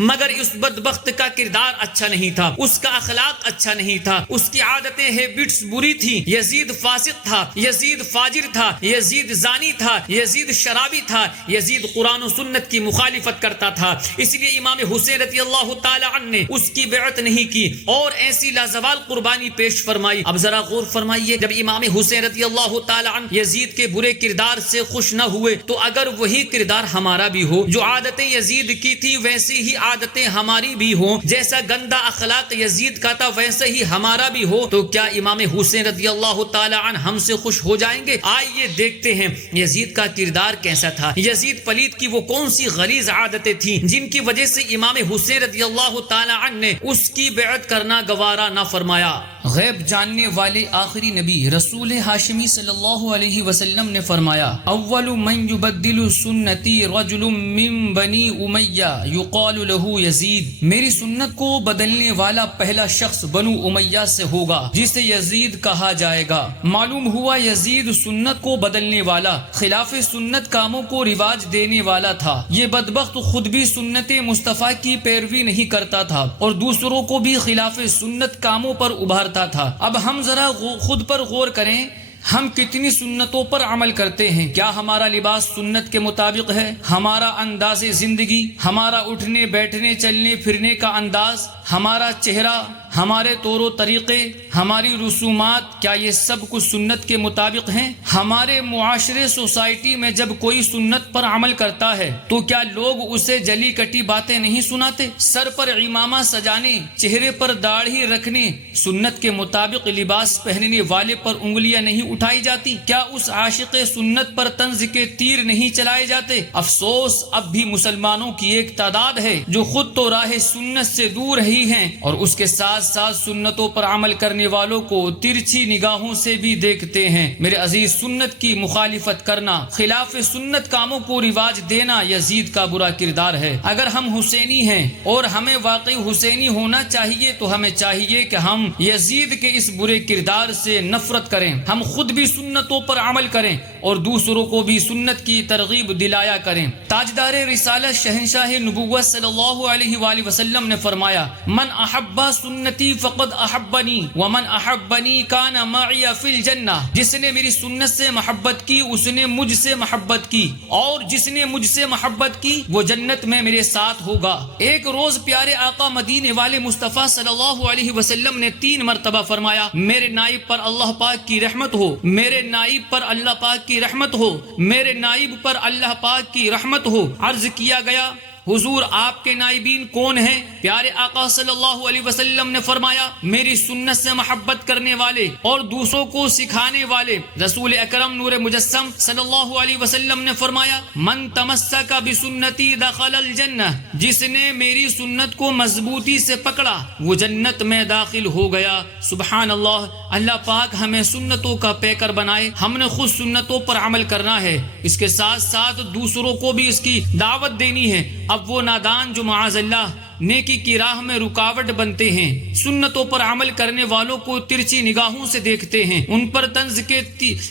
مگر اس بدبخت کا کردار اچھا نہیں تھا، اس کا اخلاق اچھا نہیں تھا، اس کی عادتیں ہیبٹس بری تھی، یزید فاسق تھا، یزید فاجر تھا، یزید زانی تھا، یزید شرابی تھا، یزید قرآن و سنت کی مخالفت کرتا تھا، اس لیے امام حسین رضی اللہ تعالی عنہ نے اس کی بیعت نہیں کی اور ایسی لازوال قربانی پیش فرمائی۔ اب ذرا غور فرمائیے، جب امام حسین رضی اللہ تعالی عنہ یزید کے برے کردار سے خوش نہ ہوئے، تو اگر وہی کردار ہمارا بھی ہو، جو عادتیں یزید کی تھی ویسی ہی عادتیں ہماری بھی ہوں، جیسا گندا اخلاق یزید کا تھا ویسے ہی ہمارا بھی ہو، تو کیا امام حسین رضی اللہ تعالی عنہ ہم سے خوش ہو جائیں گے؟ آئیے دیکھتے ہیں یزید کا کردار کیسا تھا، یزید پلید کی وہ کون سی غلیظ عادتیں تھیں جن کی وجہ سے امام حسین رضی اللہ تعالی عنہ نے اس کی بیعت کرنا گوارا نہ فرمایا۔ غیب جاننے والے آخری نبی رسول ہاشمی صلی اللہ علیہ وسلم نے فرمایا، اول من یبدل سنتی رجل من بنی امیہ یقال له یزید، میری سنت کو بدلنے والا پہلا شخص بنو امیہ سے ہوگا جسے یزید کہا جائے گا۔ معلوم ہوا یزید سنت کو بدلنے والا، خلاف سنت کاموں کو رواج دینے والا تھا۔ یہ بدبخت خود بھی سنت مصطفیٰ کی پیروی نہیں کرتا تھا اور دوسروں کو بھی خلاف سنت کاموں پر ابھارتا تھا۔ اب ہم ذرا خود پر غور کریں، ہم کتنی سنتوں پر عمل کرتے ہیں؟ کیا ہمارا لباس سنت کے مطابق ہے؟ ہمارا انداز زندگی، ہمارا اٹھنے بیٹھنے چلنے پھرنے کا انداز، ہمارا چہرہ، ہمارے طور و طریقے، ہماری رسومات، کیا یہ سب کچھ سنت کے مطابق ہیں؟ ہمارے معاشرے سوسائٹی میں جب کوئی سنت پر عمل کرتا ہے تو کیا لوگ اسے جلی کٹی باتیں نہیں سناتے؟ سر پر عمامہ سجانے، چہرے پر داڑھی رکھنے، سنت کے مطابق لباس پہننے والے پر انگلیاں نہیں اٹھائی جاتی؟ کیا اس عاشق سنت پر طنز کے تیر نہیں چلائے جاتے؟ افسوس اب بھی مسلمانوں کی ایک تعداد ہے جو خود تو راہ سنت سے دور ہی ہیں اور اس کے ساتھ ساتھ سنتوں پر عمل کرنے والوں کو ترچھی نگاہوں سے بھی دیکھتے ہیں۔ میرے عزیز، سنت کی مخالفت کرنا، خلاف سنت کاموں کو رواج دینا یزید کا برا کردار ہے۔ اگر ہم حسینی ہیں اور ہمیں واقعی حسینی ہونا چاہیے تو ہمیں چاہیے کہ ہم یزید کے اس برے کردار سے نفرت کریں، ہم خود بھی سنتوں پر عمل کریں اور دوسروں کو بھی سنت کی ترغیب دلایا کریں۔ تاجدار رسالت شہنشاہ نبوت صلی اللہ علیہ وآلہ وسلم نے فرمایا، من احب سنتی سنتی فقد احبنی ومن احبنی کان معی فی الجنہ، جس نے میری سنت سے محبت کی اس نے مجھ سے محبت کی، اور جس نے مجھ سے محبت کی وہ جنت میں میرے ساتھ ہوگا۔ ایک روز پیارے آقا مدینے والے مصطفیٰ صلی اللہ علیہ وسلم نے 3 مرتبہ فرمایا میرے نائب پر اللہ پاک کی رحمت ہو، میرے نائب پر اللہ پاک کی رحمت ہو، میرے نائب پر اللہ پاک کی رحمت ہو۔ عرض کیا گیا حضور آپ کے نائبین کون ہیں؟ پیارے آقا صلی اللہ علیہ وسلم نے فرمایا میری سنت سے محبت کرنے والے اور دوسروں کو سکھانے والے۔ رسول اکرم نور مجسم صلی اللہ علیہ وسلم نے فرمایا من تمسک بسنتی دخل الجنہ، جس نے میری سنت کو مضبوطی سے پکڑا وہ جنت میں داخل ہو گیا۔ سبحان اللہ، اللہ پاک ہمیں سنتوں کا پیکر بنائے، ہم نے خود سنتوں پر عمل کرنا ہے، اس کے ساتھ ساتھ دوسروں کو بھی اس کی دعوت دینی ہے۔ اب وہ نادان جو معاذ اللہ نیکی کی راہ میں رکاوٹ بنتے ہیں، سنتوں پر عمل کرنے والوں کو ترچی نگاہوں سے دیکھتے ہیں، ان پر طنز کے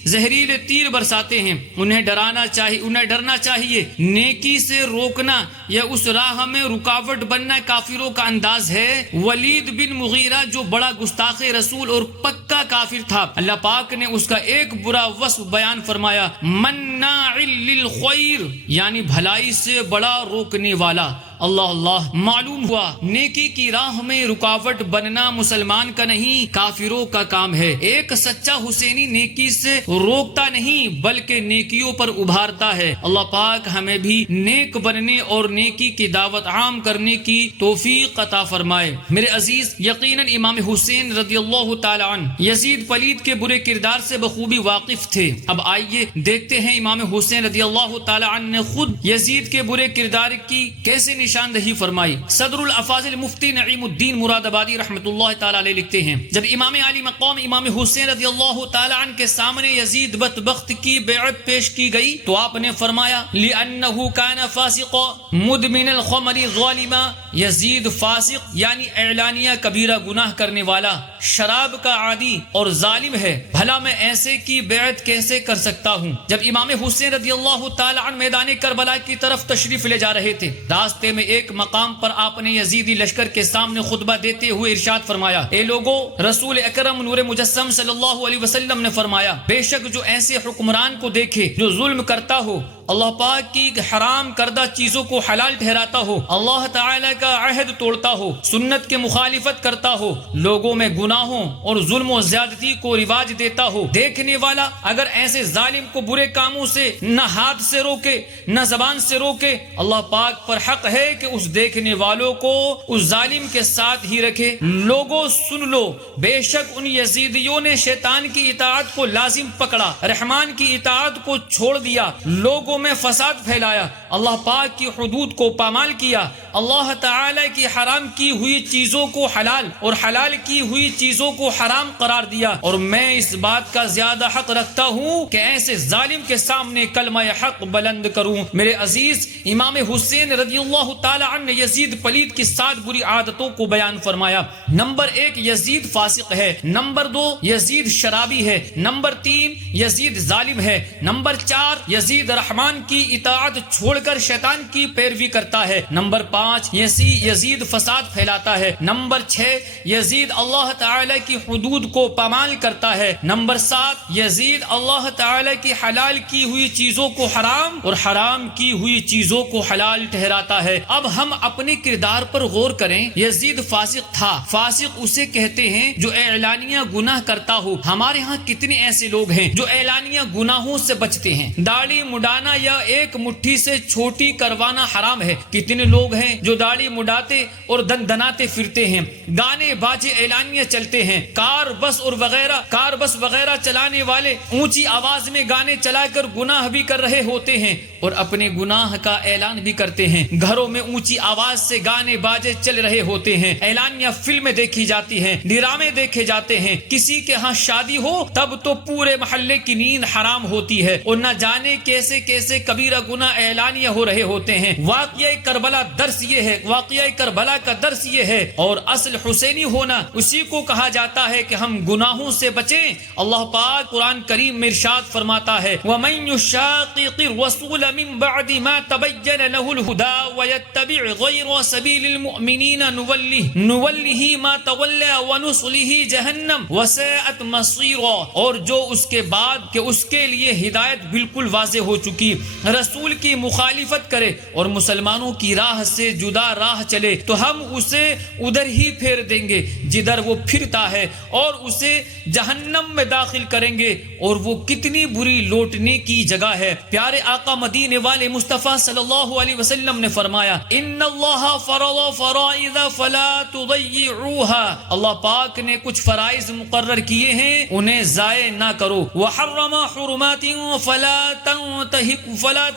زہریلے تیر برساتے ہیں، انہیں ڈرنا چاہیے۔ نیکی سے روکنا یا اس راہ میں رکاوٹ بننا کافروں کا انداز ہے۔ ولید بن مغیرہ جو بڑا گستاخ رسول اور پکا کافر تھا، اللہ پاک نے اس کا ایک برا وصف بیان فرمایا مناع للخیر، یعنی بھلائی سے بڑا روکنے والا۔ اللہ اللہ، معلوم ہوا نیکی کی راہ میں رکاوٹ بننا مسلمان کا نہیں کافروں کا کام ہے۔ ایک سچا حسینی نیکی سے روکتا نہیں بلکہ نیکیوں پر ابھارتا ہے۔ اللہ پاک ہمیں بھی نیک بننے اور نیکی کی دعوت عام کرنے کی توفیق عطا فرمائے۔ میرے عزیز، یقیناً امام حسین رضی اللہ تعالی عنہ یزید پلید کے برے کردار سے بخوبی واقف تھے۔ اب آئیے دیکھتے ہیں امام حسین رضی اللہ تعالی عنہ نے خود یزید کے برے کردار کی کیسے نشاندہی فرمائی۔ صدر الافاضل مفتی نعیم الدین مراد آبادی رحمۃ اللہ تعالی علیہ لکھتے ہیں جب امام علی مقام امام حسین رضی اللہ تعالی عنہ کے سامنے یزید بدبخت کی بیعت پیش کی گئی تو آپ نے فرمایا لأنه كان فاسقا مدمن الخمر ظالما، یزید فاسق یعنی اعلانیہ کبیرہ گناہ کرنے والا، شراب کا عادی اور ظالم ہے، بھلا میں ایسے کی بیعت کیسے کر سکتا ہوں۔ جب امام حسین رضی اللہ تعالی عنہ میدان کربلا کی طرف تشریف لے جا رہے تھے، راستے میں ایک مقام پر آپ نے یزیدی لشکر کے سامنے خطبہ دیتے ہوئے ارشاد فرمایا اے لوگو، رسول اکرم نور مجسم صلی اللہ علیہ وسلم نے فرمایا بے شک جو ایسے حکمران کو دیکھے جو ظلم کرتا ہو، اللہ پاک کی حرام کردہ چیزوں کو حلال ٹھہراتا ہو، اللہ تعالی کا عہد توڑتا ہو، سنت کے مخالفت کرتا ہو، لوگوں میں گناہوں اور ظلم و زیادتی کو رواج دیتا ہو، دیکھنے والا اگر ایسے ظالم کو برے کاموں سے نہ ہاتھ سے روکے نہ زبان سے روکے، اللہ پاک پر حق ہے کہ اس دیکھنے والوں کو اس ظالم کے ساتھ ہی رکھے۔ لوگوں سن لو، بے شک ان یزیدیوں نے شیطان کی اطاعت کو لازم پکڑا، رحمان کی اطاعت کو چھوڑ دیا، لوگوں میں فساد پھیلایا، اللہ پاک کی حدود کو پامال کیا، اللہ تعالی کی حرام کی ہوئی چیزوں کو حلال اور حلال کی ہوئی چیزوں کو حرام قرار دیا، اور میں اس بات کا زیادہ حق رکھتا ہوں کہ ایسے ظالم کے سامنے کلمہ حق بلند کروں۔ میرے عزیز، امام حسین رضی اللہ تعالی عنہ نے یزید پلید کی 7 بری عادتوں کو بیان فرمایا۔ نمبر 1 یزید فاسق ہے، نمبر 2 یزید شرابی ہے، نمبر 3 یزید ظالم ہے، نمبر 4 یزید رحمان کی اطاعت چھوڑ کر شیطان کی پیروی کرتا ہے، نمبر 5 یزید فساد پھیلاتا ہے، نمبر 6 یزید اللہ تعالی کی حدود کو پامال کرتا ہے، نمبر 7 یزید اللہ تعالی کی حلال کی ہوئی چیزوں کو حرام اور حرام کی ہوئی چیزوں کو حلال ٹھہراتا ہے۔ اب ہم اپنے کردار پر غور کریں۔ یزید فاسق تھا، فاسق اسے کہتے ہیں جو اعلانیہ گناہ کرتا ہو۔ ہمارے ہاں کتنے ایسے لوگ ہیں جو اعلانیہ گناہوں سے بچتے ہیں، داڑھی مڈانا یا ایک مٹھی سے چھوٹی کروانا حرام ہے، کتنے لوگ ہیں جو داڑھی مڈاتے اور دندناتے پھرتے ہیں، گانے باجے اعلانیہ چلتے ہیں، کار بس وغیرہ چلانے والے اونچی آواز میں گانے چلا کر گناہ بھی کر رہے ہوتے ہیں اور اپنے گناہ کا اعلان بھی کرتے ہیں، گھروں میں اونچی آواز سے گانے باجے چل رہے ہوتے ہیں، اعلانیہ فلمیں دیکھی جاتی ہیں، ڈرامے دیکھے جاتے ہیں، کسی کے ہاں شادی ہو تب تو پورے محلے کی نیند حرام ہوتی ہے اور نہ جانے کیسے کیسے کبیرہ گناہ اعلانیہ ہو رہے ہوتے ہیں۔ واقعہ کربلا درس یہ ہے، واقعہ کربلا کا درس یہ ہے، اور اصل حسینی ہونا اسی کو کہا جاتا ہے کہ ہم گناہوں سے بچیں۔ اللہ پاک قرآن کریم میں ارشاد فرماتا ہے وَمَن يُشَاقِقِ الرَّسُولَ مِن بَعْدِ مَا تَبَيَّنَ لَهُ الْهُدَى وَيَتَّبِعْ غَيْرَ سَبِيلِ الْمُؤْمِنِينَ نُوَلِّهِ مَا تَوَلَّى وَنُصْلِهِ جَهَنَّمَ وَسَاءَتْ مَصِيرًا۔ اور جو اس کے بعد کہ اس کے لیے ہدایت بالکل واضح ہو چکی، رسول کی مخالفت کرے اور مسلمانوں کی راہ سے جدا راہ چلے تو ہم اسے ادھر ہی پھیر دیں گے جدھر وہ پھرتا ہے، اور اسے جہنم میں داخل کریں گے، اور وہ کتنی بری لوٹنے کی جگہ ہے۔ پیارے آقا مدینے والے مصطفیٰ صلی اللہ علیہ وسلم نے فرمایا ان اللہ فرض فرائض فلا تضيعوها، اللہ پاک نے کچھ فرائض مقرر کیے ہیں، انہیں ضائع نہ کرو۔ وحرم حرمات فلا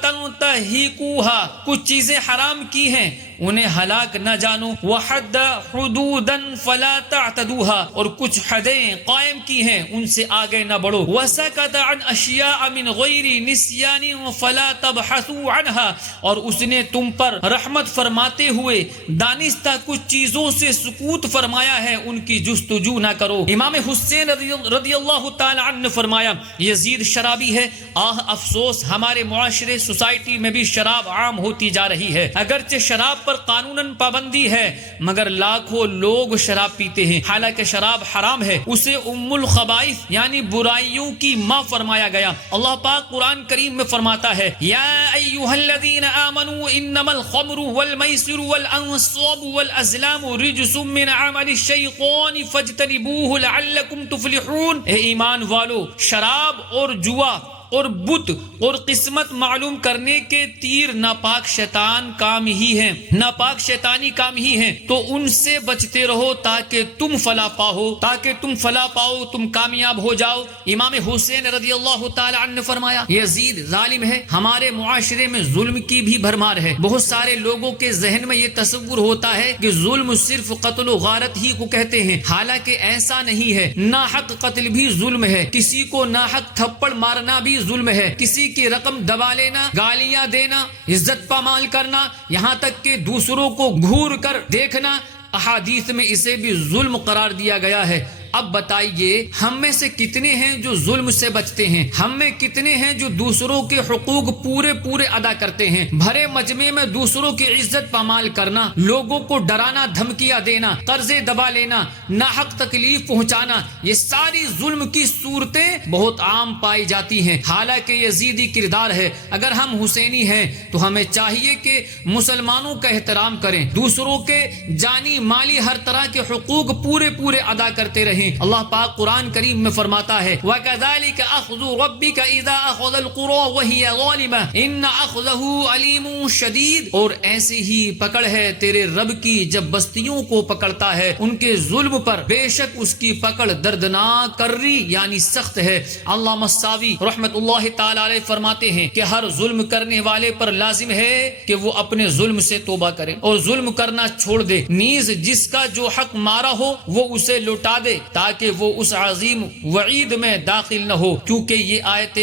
تنتهكوها، کچھ چیزیں حرام کی ہیں انہیں ہلاک نہ جانو۔ وحد حدودا فلا تعتدوها، اور کچھ حدیں قائم کی ہیں ان سے آگے نہ بڑھو۔ وسکت عن اشیاء من غیر نسیان فلا تبحثوا عنها، اور اس نے تم پر رحمت فرماتے ہوئے دانستہ کچھ چیزوں سے سکوت فرمایا ہے، ان کی جستجو نہ کرو۔ امام حسین رضی اللہ تعالی عنہ نے فرمایا یزید شرابی ہے، آہ افسوس ہمارے معاشرے سوسائٹی میں بھی شراب عام ہوتی جا رہی ہے۔ اگرچہ شراب پر قانوناً پابندی ہے مگر لاکھوں لوگ شراب پیتے ہیں، حالانکہ شراب حرام ہے، اسے ام الخبائث یعنی برائیوں کی ماں فرمایا گیا۔ اللہ پاک قرآن کریم میں فرماتا ہے یا ایھا الذین آمنوا انما الخمر والمیسر والانصاب والازلام رجس من عمل الشیطان فاجتنبوه لعلکم تفلحون۔ اے ایمان والو، شراب اور جوا اور بت اور قسمت معلوم کرنے کے تیر ناپاک شیطان کام ہی ہیں، ناپاک شیطانی کام ہی ہیں، تو ان سے بچتے رہو تاکہ تم فلاح پاؤ، تم کامیاب ہو جاؤ۔ امام حسین رضی اللہ تعالی عنہ نے فرمایا یزید ظالم ہے، ہمارے معاشرے میں ظلم کی بھی بھرمار ہے۔ بہت سارے لوگوں کے ذہن میں یہ تصور ہوتا ہے کہ ظلم صرف قتل و غارت ہی کو کہتے ہیں، حالانکہ ایسا نہیں ہے۔ ناحق قتل بھی ظلم ہے، کسی کو ناحق تھپڑ مارنا بھی ظلم ہے، کسی کی رقم دبا لینا، گالیاں دینا، عزت پامال کرنا، یہاں تک کہ دوسروں کو گھور کر دیکھنا، احادیث میں اسے بھی ظلم قرار دیا گیا ہے۔ اب بتائیے ہم میں سے کتنے ہیں جو ظلم سے بچتے ہیں؟ ہم میں کتنے ہیں جو دوسروں کے حقوق پورے ادا کرتے ہیں؟ بھرے مجمع میں دوسروں کی عزت پامال کرنا، لوگوں کو ڈرانا، دھمکیاں دینا، قرضے دبا لینا، ناحق تکلیف پہنچانا، یہ ساری ظلم کی صورتیں بہت عام پائی جاتی ہیں، حالانکہ یزیدی کردار ہے۔ اگر ہم حسینی ہیں تو ہمیں چاہیے کہ مسلمانوں کا احترام کریں، دوسروں کے جانی مالی ہر طرح کے حقوق پورے ادا کرتے رہیں۔ اللہ پاک قرآن کریم میں فرماتا ہے وَكَذَلِكَ أَخْذُ رَبِّكَ إِذَا أَخَذَ الْقُرَى وَهِيَ ظَالِمَةٌ إِنَّ أَخْذَهُ عَلِيمٌ شَدِيدٌ، اور ایسی ہی پکڑ ہے تیرے رب کی جب بستیوں کو پکڑتا ہے ان کے ظلم پر، بے شک اس کی پکڑ دردناک کرری یعنی سخت ہے۔ علامہ الساوی رحمت اللہ تعالی علیہ فرماتے ہیں کہ ہر ظلم کرنے والے پر لازم ہے کہ وہ اپنے ظلم سے توبہ کرے اور ظلم کرنا چھوڑ دے، نیز جس کا جو حق مارا ہو وہ اسے لوٹا دے تاکہ وہ اس عظیم وعید میں داخل نہ ہو، کیونکہ یہ آیت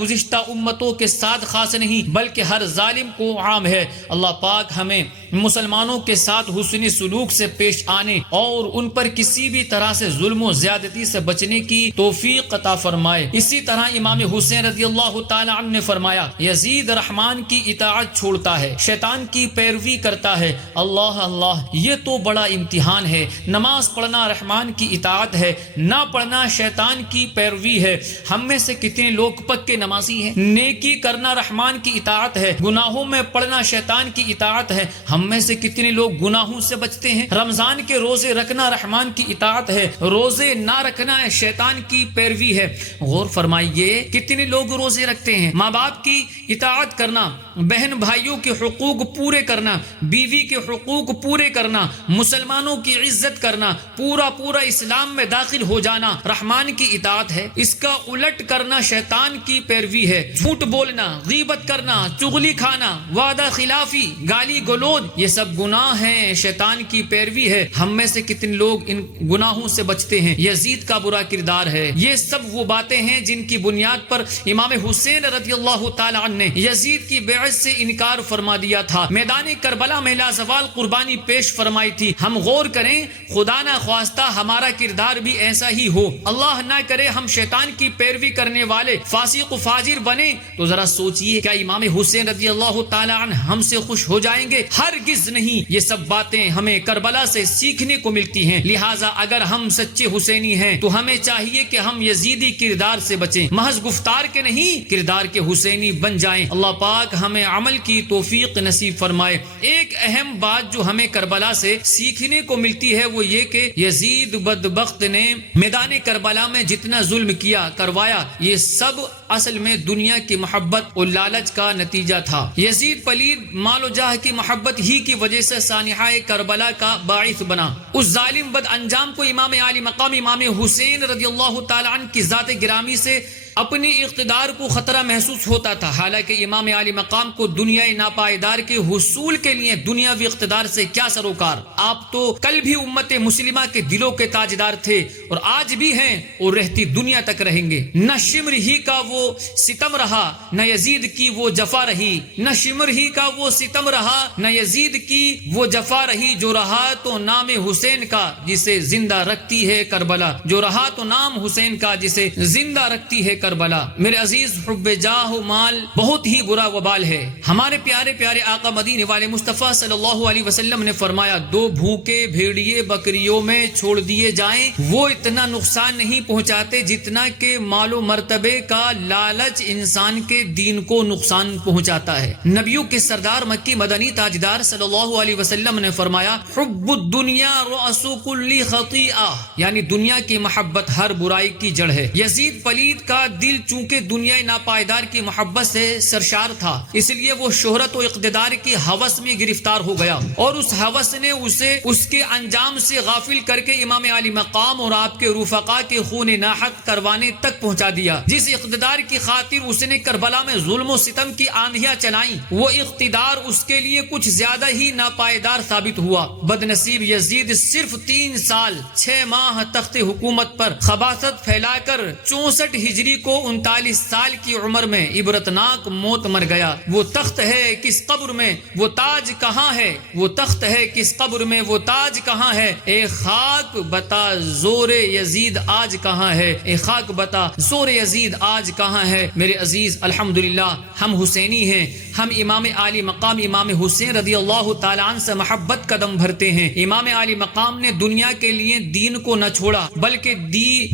گزشتہ امتوں کے ساتھ خاص نہیں بلکہ ہر ظالم کو عام ہے۔ اللہ پاک ہمیں مسلمانوں کے ساتھ حسن سلوک سے پیش آنے اور ان پر کسی بھی طرح سے ظلم و زیادتی سے بچنے کی توفیق عطا فرمائے۔ اسی طرح امام حسین رضی اللہ تعالی عنہ نے فرمایا یزید رحمان کی اطاعت چھوڑتا ہے، شیطان کی پیروی کرتا ہے۔ اللہ یہ تو بڑا امتحان ہے۔ نماز پڑھنا رحمان کی اطاعت ہے، نہ پڑھنا شیطان کی پیروی ہے۔ ہم میں سے کتنے لوگ پکے نمازی ہیں؟ نیکی کرنا رحمان کی اطاعت ہے، گناہوں میں پڑنا شیطان کی اطاعت ہے۔ ہم میں سے کتنے لوگ گناہوں سے بچتے ہیں؟ رمضان کے روزے رکھنا رحمان کی اطاعت ہے، روزے نہ رکھنا شیطان کی پیروی ہے۔ غور فرمائیے کتنے لوگ روزے رکھتے ہیں؟ ماں باپ کی اطاعت کرنا، بہن بھائیوں کے حقوق پورے کرنا، بیوی کے حقوق پورے کرنا، مسلمانوں کی عزت کرنا، پورا اسلام میں داخل ہو جانا رحمان کی اطاعت ہے۔ اس کا الٹ کرنا شیطان کی پیروی ہے۔ جھوٹ بولنا، غیبت کرنا، چغلی کھانا، وعدہ خلافی، گالی گلوچ، یہ سب گناہ ہیں، شیطان کی پیروی ہے۔ ہم میں سے کتنے لوگ ان گناہوں سے بچتے ہیں؟ یزید کا برا کردار ہے۔ یہ سب وہ باتیں ہیں جن کی بنیاد پر امام حسین رضی اللہ تعالی عنہ نے یزید کی بیعت بیعت سے انکار فرما دیا تھا، میدان کربلا میں لازوال قربانی پیش فرمائی تھی۔ ہم غور کریں، خدا نہ خواستہ ہمارا کردار بھی ایسا ہی ہو، اللہ نہ کرے ہم شیطان کی پیروی کرنے والے فاسق و فاجر بنے، تو ذرا سوچئے کیا امام حسین رضی اللہ تعالی عنہ ہم سے خوش ہو جائیں گے؟ ہرگز نہیں۔ یہ سب باتیں ہمیں کربلا سے سیکھنے کو ملتی ہیں، لہٰذا اگر ہم سچے حسینی ہیں تو ہمیں چاہیے کہ ہم یزیدی کردار سے بچیں، محض گفتار کے نہیں کردار کے حسینی بن جائیں۔ اللہ پاک ہمیں عمل کی توفیق نصیب فرمائے۔ ایک اہم بات جو ہمیں کربلا سے سیکھنے کو ملتی ہے وہ یہ کہ یزید بدبخت نے میدان کربلا میں جتنا ظلم کیا کروایا، یہ سب اصل میں دنیا کی محبت اور لالچ کا نتیجہ تھا۔ یزید پلید مال و جاہ کی محبت ہی کی وجہ سے سانحہ کربلا کا باعث بنا۔ اس ظالم بد انجام کو امام عالی مقام امام حسین رضی اللہ تعالی عنہ کی ذات گرامی سے اپنی اقتدار کو خطرہ محسوس ہوتا تھا، حالانکہ امام عالی مقام کو دنیای ناپائیدار کے حصول کے لیے دنیاوی اقتدار سے کیا سروکار۔ آپ تو کل بھی امت مسلمہ کے دلوں کے تاجدار تھے اور آج بھی ہیں اور رہتی دنیا تک رہیں گے۔ نہ شمر ہی کا وہ ستم رہا نہ یزید کی وہ جفا رہی، نہ شمر ہی کا وہ ستم رہا نہ یزید کی وہ جفا رہی، جو رہا تو نام حسین کا جسے زندہ رکھتی ہے کربلا، جو رہا تو نام حسین کا جسے زندہ رکھتی ہے کربلا۔ میرے عزیز، حب جاہ و مال بہت ہی برا وبال ہے۔ ہمارے پیارے پیارے آقا مدینے والے مصطفیٰ صلی اللہ علیہ وسلم نے فرمایا، دو بھوکے بھیڑیے بکریوں میں چھوڑ دیے جائیں وہ اتنا نقصان نہیں پہنچاتے جتنا کہ مال و مرتبے کا لالچ انسان کے دین کو نقصان پہنچاتا ہے۔ نبیوں کے سردار مکی مدنی تاجدار صلی اللہ علیہ وسلم نے فرمایا، حب الدنیا رأس کل خطیئہ، یعنی دنیا کی محبت ہر برائی کی جڑ ہے۔ یزید پلید کا دل چونکہ دنیا ناپائیدار کی محبت سے سرشار تھا، اس لیے وہ شہرت و اقتدار کی ہوس میں گرفتار ہو گیا، اور اس ہوس نے اسے اس کے انجام سے غافل کر کے امام عالی مقام اور آپ کے رفقا کے خون ناحق کروانے تک پہنچا دیا۔ جس اقتدار کی خاطر اس نے کربلا میں ظلم و ستم کی آندھیاں چلائیں، وہ اقتدار اس کے لیے کچھ زیادہ ہی ناپائیدار ثابت ہوا۔ بد نصیب یزید صرف 3 سال 6 ماہ تخت حکومت پر خباثت پھیلا کر 64 ہجری کو 39 سال کی عمر میں عبرتناک موت مر گیا۔ وہ تخت ہے کس قبر میں وہ تاج کہاں ہے، وہ تخت ہے کس قبر میں وہ تاج کہاں ہے، اے خاک بتا زور یزید آج کہاں ہے، اے خاک بتا زور یزید آج کہاں ہے۔ میرے عزیز، الحمدللہ ہم حسینی ہیں، ہم امام عالی مقام امام حسین رضی اللہ تعالیٰ عنہ سے محبت قدم بھرتے ہیں۔ امام عالی مقام نے دنیا کے لیے دین کو نہ چھوڑا بلکہ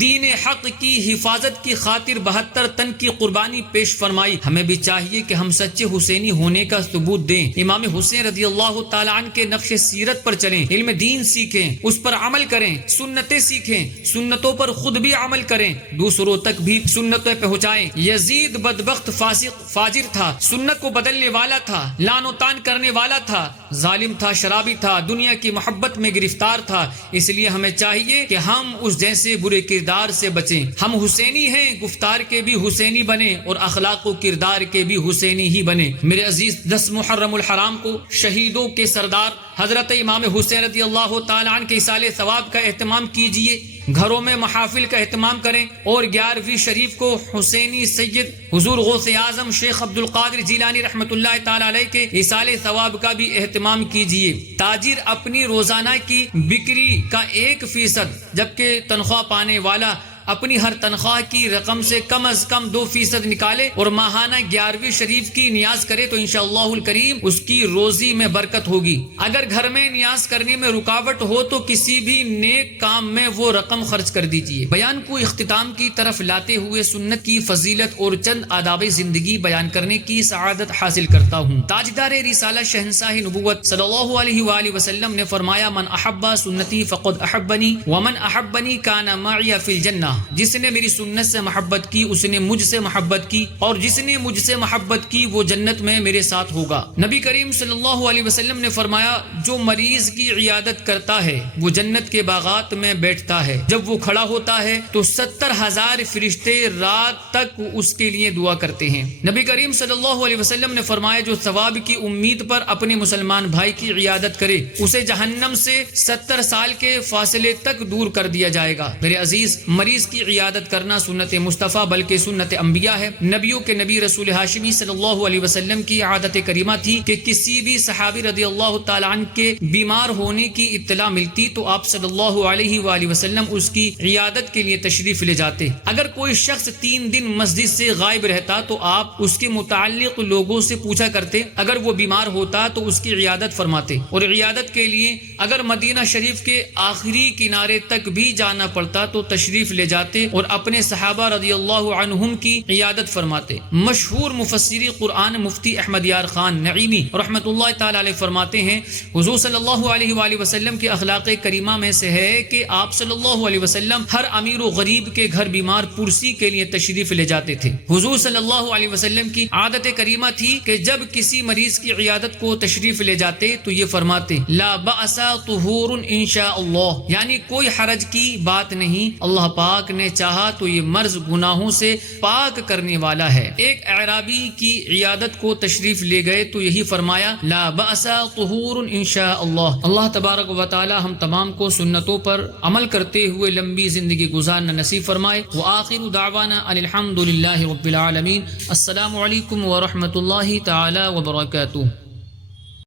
دین حق کی حفاظت کی خاطر 72 تن کی قربانی پیش فرمائی۔ ہمیں بھی چاہیے کہ ہم سچے حسینی ہونے کا ثبوت دیں، امام حسین رضی اللہ تعالیٰ عنہ کے نقش سیرت پر چلیں، علم دین سیکھیں، اس پر عمل کریں، سنتیں سیکھیں، سنتوں پر خود بھی عمل کریں، دوسروں تک بھی سنتیں پہنچائیں۔ یزید بدبخت فاسق فاجر تھا، سنت کو بدلنے والا تھا، لعن و طعن کرنے والا تھا، ظالم تھا، شرابی تھا، دنیا کی محبت میں گرفتار تھا۔ اس لیے ہمیں چاہیے کہ ہم اس جیسے برے کردار سے بچیں۔ ہم حسینی ہیں، گفتار کے بھی حسینی بنے اور اخلاق و کردار کے بھی حسینی ہی بنے۔ میرے عزیز، 10 محرم الحرام کو شہیدوں کے سردار حضرت امام حسین رضی اللہ تعالیٰ عنہ کے ایصال ثواب کا اہتمام کیجیے، گھروں میں محافل کا اہتمام کریں، اور 11ویں شریف کو حسینی سید حضور غوث اعظم شیخ عبد القادر جیلانی رحمۃ اللہ تعالیٰ علیہ کے ایصال ثواب کا بھی اہتمام کیجیے۔ تاجر اپنی روزانہ کی بکری کا 1% جبکہ تنخواہ پانے والا اپنی ہر تنخواہ کی رقم سے کم از کم 2% نکالے اور ماہانہ 11ویں شریف کی نیاز کرے تو انشاءاللہ الکریم اس کی روزی میں برکت ہوگی۔ اگر گھر میں نیاز کرنے میں رکاوٹ ہو تو کسی بھی نیک کام میں وہ رقم خرچ کر دیجیے۔ بیان کو اختتام کی طرف لاتے ہوئے سنت کی فضیلت اور چند آداب زندگی بیان کرنے کی سعادت حاصل کرتا ہوں۔ تاجدار رسالہ شہنشاہ نبوت صلی اللہ علیہ وآلہ وسلم نے فرمایا، من احب سنتی فقد احبنی ومن احبنی کان معی فی الجنہ، جس نے میری سنت سے محبت کی اس نے مجھ سے محبت کی، اور جس نے مجھ سے محبت کی وہ جنت میں میرے ساتھ ہوگا۔ نبی کریم صلی اللہ علیہ وسلم نے فرمایا، جو مریض کی عیادت کرتا ہے وہ جنت کے باغات میں بیٹھتا ہے، جب وہ کھڑا ہوتا ہے تو 70,000 فرشتے رات تک اس کے لیے دعا کرتے ہیں۔ نبی کریم صلی اللہ علیہ وسلم نے فرمایا، جو ثواب کی امید پر اپنے مسلمان بھائی کی عیادت کرے اسے جہنم سے 70 سال کے فاصلے تک دور کر دیا جائے گا۔ میرے عزیز، مریض مریض کی عیادت کرنا سنت مصطفیٰ بلکہ سنت انبیاء ہے۔ نبیوں کے نبی رسول ہاشمی صلی اللہ علیہ وسلم کی عادت کریمہ تھی کہ کسی بھی صحابی رضی اللہ تعالیٰ عنہ کے بیمار ہونے کی اطلاع ملتی تو آپ صلی اللہ علیہ وآلہ وسلم اس کی عیادت کے لیے تشریف لے جاتے۔ اگر کوئی شخص 3 دن مسجد سے غائب رہتا تو آپ اس کے متعلق لوگوں سے پوچھا کرتے، اگر وہ بیمار ہوتا تو اس کی عیادت فرماتے، اور عیادت کے لیے اگر مدینہ شریف کے آخری کنارے تک بھی جانا پڑتا تو تشریف لے جاتے اور اپنے صحابہ رضی اللہ عنہم کی عیادت فرماتے۔ مشہور مفسر قرآن مفتی احمد یار خان نعیمی رحمۃ اللہ تعالی علیہ فرماتے ہیں، حضور صلی اللہ علیہ وآلہ وسلم کی اخلاق کریمہ میں سے ہے کہ آپ صلی اللہ علیہ وسلم ہر امیر و غریب کے گھر بیمار پرسی کے لیے تشریف لے جاتے تھے۔ حضور صلی اللہ علیہ وسلم کی عادت کریمہ تھی کہ جب کسی مریض کی عیادت کو تشریف لے جاتے تو یہ فرماتے، لا بأس طہور انشاء اللہ، یعنی کوئی حرج کی بات نہیں، اللہ پاک نے چاہا تو یہ مرض گناہوں سے پاک کرنے والا ہے۔ ایک اعرابی کی عیادت کو تشریف لے گئے تو یہی فرمایا، لا بأس طہور انشاء اللہ۔ اللہ تبارک و تعالی ہم تمام کو سنتوں پر عمل کرتے ہوئے لمبی زندگی گزارنا نصیب فرمائے۔ وآخر دعوانا ان الحمد للہ رب العالمین۔ السلام علیکم ورحمۃ اللہ تعالی وبرکاتہ۔